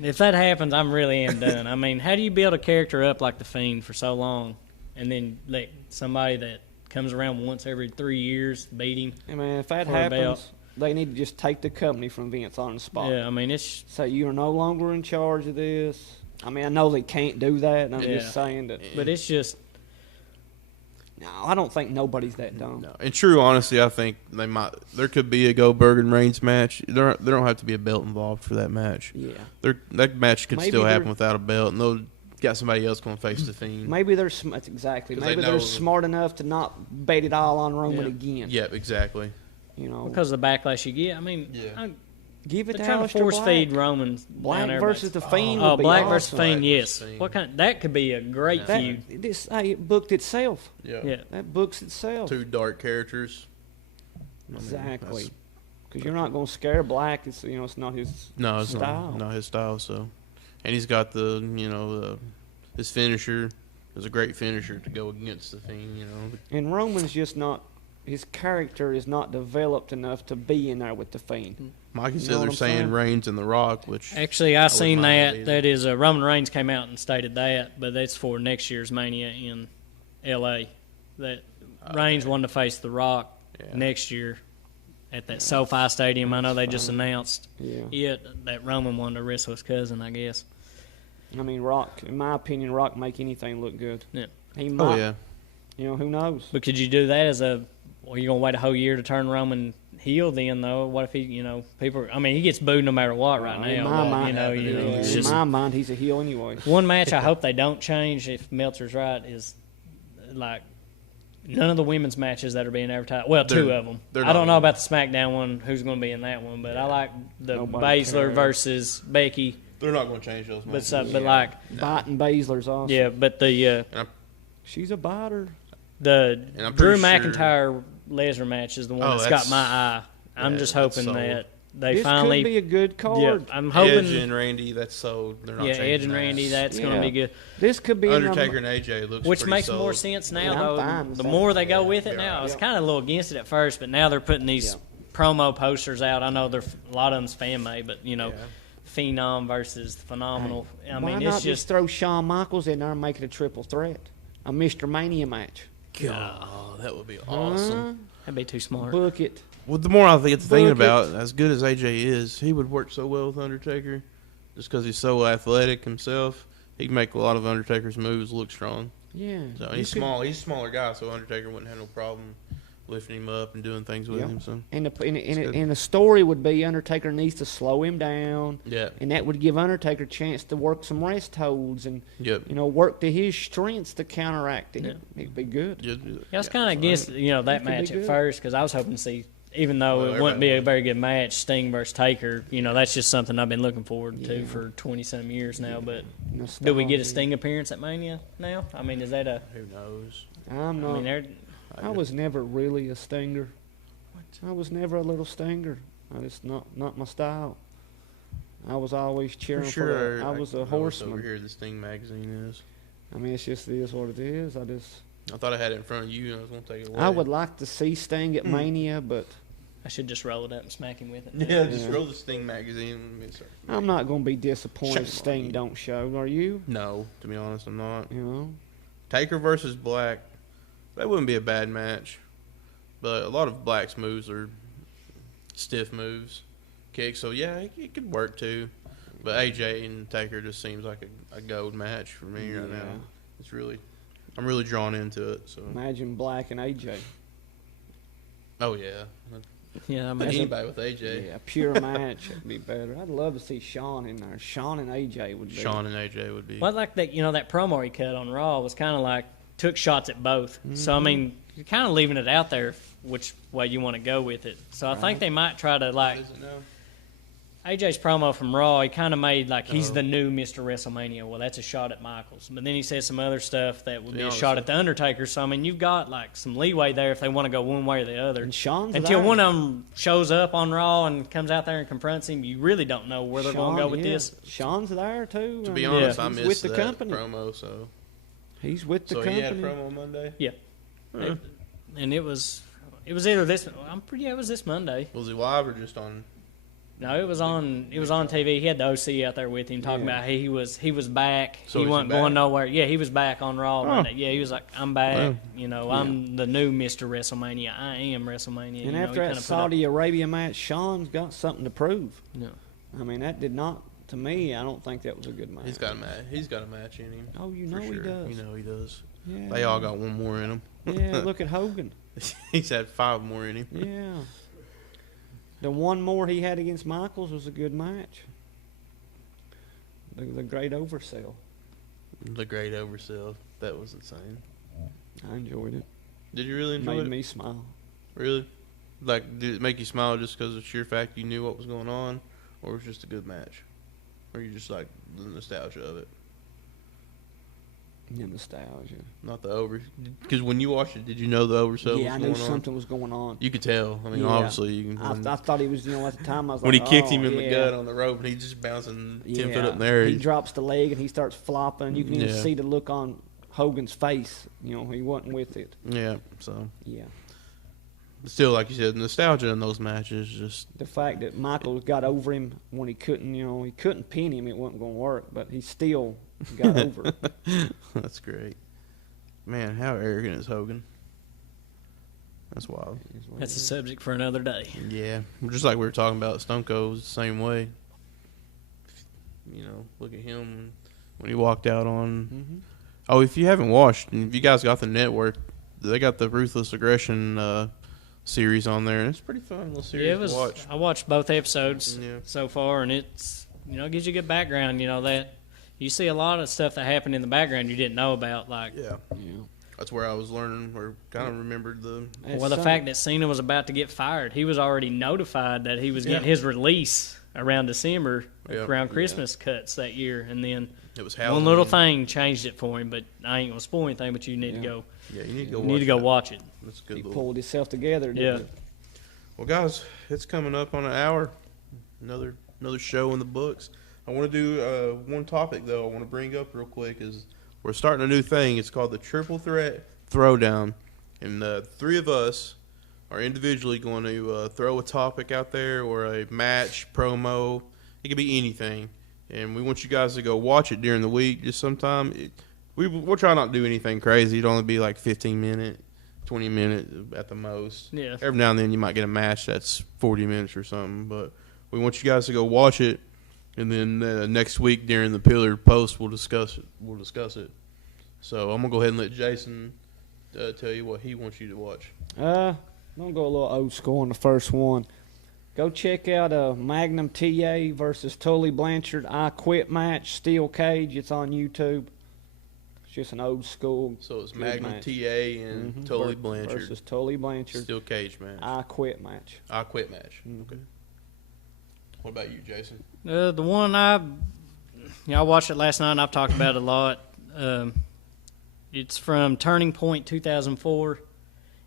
If that happens, I'm really am done. I mean, how do you build a character up like The Fiend for so long, and then let somebody that comes around once every 3 years beat him? I mean, if that happens, they need to just take the company from Vince on the spot. Yeah, I mean, it's... So you are no longer in charge of this. I mean, I know they can't do that, and I'm just saying that. But it's just... No, I don't think nobody's that dumb. No. In true honesty, I think they might. There could be a Goldberg and Reigns match. There don't have to be a belt involved for that match. Yeah. That match could still happen without a belt, and they'll got somebody else going to face The Fiend. Maybe that's exactly. Maybe they're smart enough to not bet it all on Roman again. Yep, exactly. You know, because of the backlash you get. I mean, give it to trying to force feed Roman. Black versus The Fiend. Oh, Black awesome. versus Fiend. Yes. What kind? That could be a great feud. It booked itself. Yeah. That books itself. Two dark characters. Exactly. Because you're not going to scare Black. It's it's not his style. Not his style. So, and he's got his finisher. Is a great finisher to go against The Fiend. And Roman's just not. His character is not developed enough to be in there with The Fiend. Mikey said they're saying Reigns and The Rock, which actually I seen that. That is Roman Reigns came out and stated that, but that's for next year's Mania in L.A. That Reigns wanted to face The Rock next year at that SoFi Stadium. I know they just announced that Roman wanted to wrestle his cousin, I guess. I mean, Rock, in my opinion, Rock make anything look good. Yeah. He might. Who knows? But could you do that as a? Well, you're gonna wait a whole year to turn Roman heel. Then though, what if he? People. I mean, he gets booed no matter what right now. In my mind, he's a heel anyway. One match I hope they don't change, if Meltzer's right, is like none of the women's matches that are being advertised. Well, two of them. I don't know about the SmackDown one. Who's going to be in that one? But I like the Baszler versus Becky. They're not going to change those matches. But like biting Baszler's awesome. Yeah, but the she's a biter. The Drew McIntyre Lesnar match is the one that's got my eye. I'm just hoping that they finally. This could be a good card. Yeah, I'm hoping. Edge and Randy, that's sold. They're not changing Edge and Randy, that's going to be good. This could be Undertaker and AJ looks which pretty makes sold. more sense now. Though the more they go with it now, I was kind of a little against it at first, but now they're putting these promo posters out. I know a lot of them's fan made, but Phenom versus Phenomenal. I mean, it's just throw Shawn Michaels in there and make it a triple threat, a Mr. Mania match. God, that would be awesome. That'd be too smart. Book it. Well, the more I get to thinking about, as good as AJ is, he would work so well with Undertaker, just because he's so athletic himself. He can make a lot of Undertaker's moves look strong. Yeah. So he's small. He's a smaller guy, so Undertaker wouldn't have no problem lifting him up and doing things with him. So. And the story would be Undertaker needs to slow him down. Yeah. And that would give Undertaker a chance to work some rest holds and work to his strengths to counteract it. It'd be good. I was kind of against that match at first because I was hoping to see, even though it wouldn't be a very good match, Sting versus Taker. That's just something I've been looking forward to for 20-some years now. But do we get a Sting appearance at Mania now? I mean, is that a? Who knows? I'm not. I was never really a Stinger. I was never a little Stinger. I just not my style. I was always cheering for. I was a horseman. Over here, the Sting magazine is. I mean, it is what it is. I thought I had it in front of you, and I was going to take it away. I would like to see Sting at Mania, but I should just roll it up and smack him with it. Yeah, just roll the Sting magazine. I'm not going to be disappointed if Sting don't show. Are you? No, to be honest, I'm not. Taker versus Black. That wouldn't be a bad match, but a lot of Black's moves are stiff moves, kicks. So it could work too. But AJ and Taker just seems like a gold match for me right now. I'm really drawn into it. So imagine Black and AJ. Oh yeah. Yeah, I mean, anybody with AJ. Yeah, pure match would be better. I'd love to see Shawn in there. Shawn and AJ would be. Well, like that, that promo he cut on Raw was kind of like took shots at both. Mm-hmm. So I mean, you're kind of leaving it out there which way you want to go with it. So I think they might try to like. AJ's promo from Raw, he kind of made like he's the new Mr. WrestleMania. Well, that's a shot at Michaels. But then he said some other stuff that would be a shot at The Undertaker. So, I mean, you've got like some leeway there if they want to go one way or the other. And Shawn's until one of them shows up on Raw and comes out there and confronts him, you really don't know where they're going to go with this. Shawn's there, too. To be honest, I missed that promo. So he's with the company. So he had a promo Monday? Yeah. Huh. And it was either this – it was this Monday. Was he live or just on – No, it was on TV. He had the OC out there with him talking about he was back. So he wasn't going nowhere. Yeah, he was back on Raw. Monday. Yeah, he was like, I'm back. I'm the new Mr. WrestleMania. I am WrestleMania. And after that Saudi Arabia match, Shawn's got something to prove. No. I mean, that did not, to me, I don't think that was a good match. He's got a match in him. Oh, he does. You know he does. Yeah. They all got one more in them. Yeah, look at Hogan. He's had 5 more in him. Yeah. The one more he had against Michaels was a good match. The Great Oversell. The Great Oversell. That was insane. I enjoyed it. Did you really enjoy it? Made me smile. Really? Like, did it make you smile just because of the sheer fact you knew what was going on? Or was it just a good match? Or you just like the nostalgia of it? The nostalgia. Not the over. Because when you watched it, did you know the oversell was going on? Yeah, I knew something was going on. You could tell. I mean, obviously. You can, I thought he was, at the time I was when like, he kicked him in the gut on the rope and he's just bouncing 10 foot up in the air. He drops the leg and he starts flopping. You can even see the look on Hogan's face. He wasn't with it. Yeah, so. Yeah. But still, like you said, nostalgia in those matches just. The fact that Michael got over him when he couldn't, he couldn't pin him, it wasn't going to work, but he still got over it. That's great. Man, how arrogant is Hogan? That's wild. That's a subject for another day. Yeah. Just like we were talking about, Stone Cold was the same way. Look at him when he walked out on... Mm-hmm. Oh, if you haven't watched, and if you guys got the network, they got the Ruthless Aggression series on there, and it's a pretty fun little series to watch. I watched both episodes so far, and it's, it gives you a good background, that... You see a lot of stuff that happened in the background you didn't know about, like that's where I was learning or kind of remembered the. Well, the fact that Cena was about to get fired, he was already notified that he was getting his release around December, around Christmas cuts that year, and then it was Halloween. One little thing changed it for him. But I ain't gonna spoil anything. But you need to go. Yeah, you need to go. You need to go watch it. That's good. He pulled himself together. Didn't he? Well, guys, it's coming up on an hour. Another show in the books. I want to do one topic, though, I want to bring up real quick is we're starting a new thing. It's called the Triple Threat Throwdown. And 3 of us are individually going to throw a topic out there or a match, promo. It could be anything. And we want you guys to go watch it during the week just sometime. We'll try not to do anything crazy. It'll only be like 15 minutes, 20 minutes at the most. Yeah. Every now and then you might get a match that's 40 minutes or something. But we want you guys to go watch it. And then next week during the Pillar Post, we'll discuss it. So I'm going to go ahead and let Jason tell you what he wants you to watch. I'm going to go a little old school on the first one. Go check out Magnum TA versus Tully Blanchard I Quit match, steel cage. It's on YouTube. It's just an old school. So it's Magnum match. TA and Tully Blanchard. Versus Tully Blanchard. Steel cage match. I Quit match. I Quit match. Okay. What about you, Jason? The one I watched it last night and I've talked about it a lot. It's from Turning Point 2004.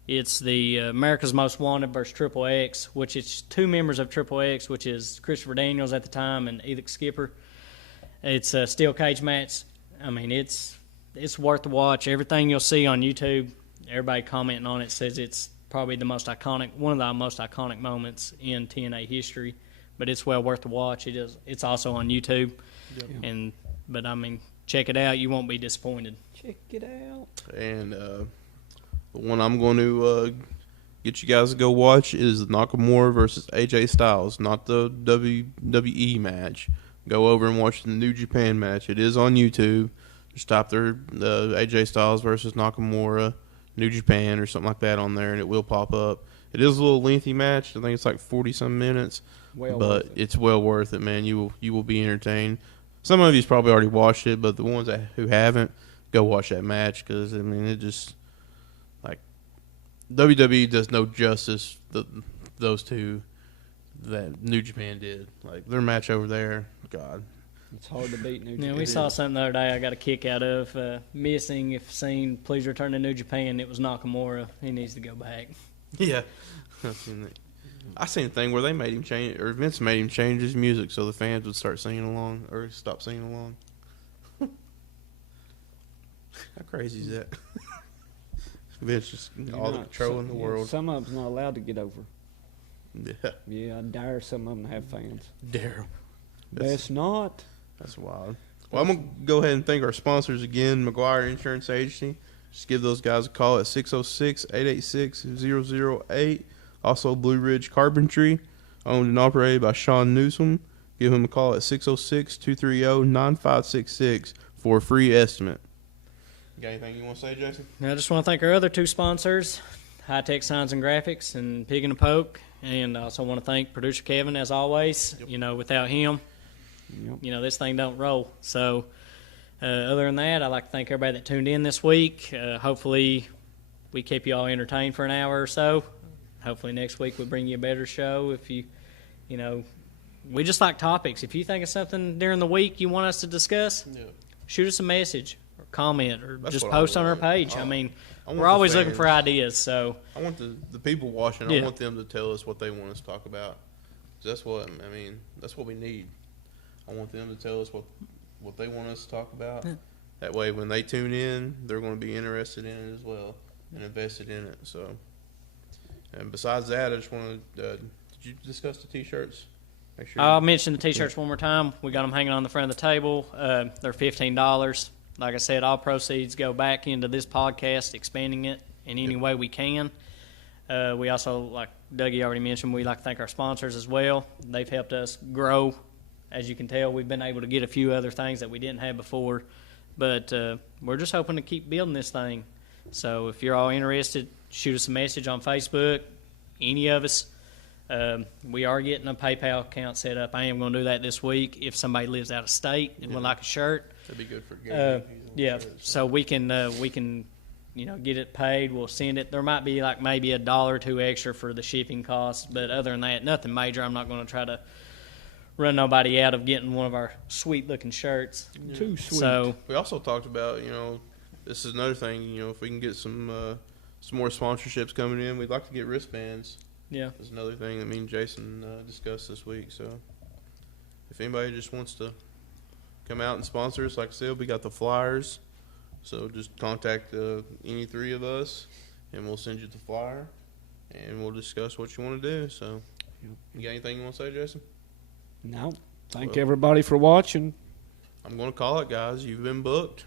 It's the America's Most Wanted versus Triple X, which is 2 members of Triple X, which is Christopher Daniels at the time and Elix Skipper. It's a steel cage match. I mean, it's worth the watch. Everything you'll see on YouTube, everybody commenting on it says it's probably one of the most iconic moments in TNA history. But it's well worth the watch. It's also on YouTube, but I mean, check it out. You won't be disappointed. Check it out. And the one I'm going to get you guys to go watch is Nakamura versus AJ Styles, not the WWE match. Go over and watch the New Japan match. It is on YouTube. Just type the AJ Styles versus Nakamura, New Japan or something like that on there, and it will pop up. It is a little lengthy match. I think it's like 40-some minutes. But it's well worth it, man. You will be entertained. Some of you's probably already watched it, but the ones who haven't, go watch that match because, I mean, it just, like, WWE does no justice those two that New Japan did. Like, their match over there, God. It's hard to beat New Japan. Yeah, we saw something the other day I got a kick out of. Missing, if seen, please return to New Japan. It was Nakamura. He needs to go back. Yeah. I seen a thing where they made him change, or Vince made him change his music so the fans would start singing along or stop singing along. How crazy is that? Vince just all the control in the world. Some of them's not allowed to get over. Yeah. Yeah, I dare some of them to have fans. Dare. Best not. That's wild. Well, I'm going to go ahead and thank our sponsors again, McGuire Insurance Agency. Just give those guys a call at 606-886-008. Also, Blue Ridge Carpentry, owned and operated by Sean Newsom. Give him a call at 606-230-9566 for a free estimate. You got anything you want to say, Jason? I just want to thank our other two sponsors, High Tech Signs and Graphics and Pig and a Poke. And I also want to thank producer Kevin, as always. Yep. You know, without him, you know, this thing don't roll. So, other than that, I'd like to thank everybody that tuned in this week. Hopefully, we keep you all entertained for an hour or so. Hopefully, next week we bring you a better show. If you know, we just like topics. If you think of something during the week you want us to discuss, shoot us a message or comment or just post on our page. I mean, we're always looking for ideas. So I want the people watching, I want them to tell us what they want us to talk about. That's what we need. I want them to tell us what they want us to talk about. Yeah. That way, when they tune in, they're going to be interested in it as well and invested in it. So, and besides that, I just want to. Did you discuss the T-shirts? Make sure I'll mention the T-shirts one more time. We got them hanging on the front of the table. They're $15. Like I said, all proceeds go back into this podcast, expanding it in any way we can. We also, like Dougie already mentioned, we like to thank our sponsors as well. They've helped us grow. As you can tell, we've been able to get a few other things that we didn't have before. But we're just hoping to keep building this thing. So if you're all interested, shoot us a message on Facebook, any of us. We are getting a PayPal account set up. I am going to do that this week. If somebody lives out of state and would like a shirt, that'd be good for Gary. So we can get it paid. We'll send it. There might be like maybe $1 or $2 extra for the shipping costs, but other than that, nothing major. I'm not going to try to run nobody out of getting one of our sweet looking shirts. Yeah. Too sweet. So we also talked about, this is another thing, if we can get some more sponsorships coming in, we'd like to get wristbands. Yeah. That's another thing that me and Jason discussed this week. So if anybody just wants to come out and sponsor us, like I said, we got the flyers. So just contact any three of us, and we'll send you the flyer, and we'll discuss what you want to do. So you got anything you want to say, Jason? No. Thank everybody for watching. I'm going to call it, guys. You've been booked.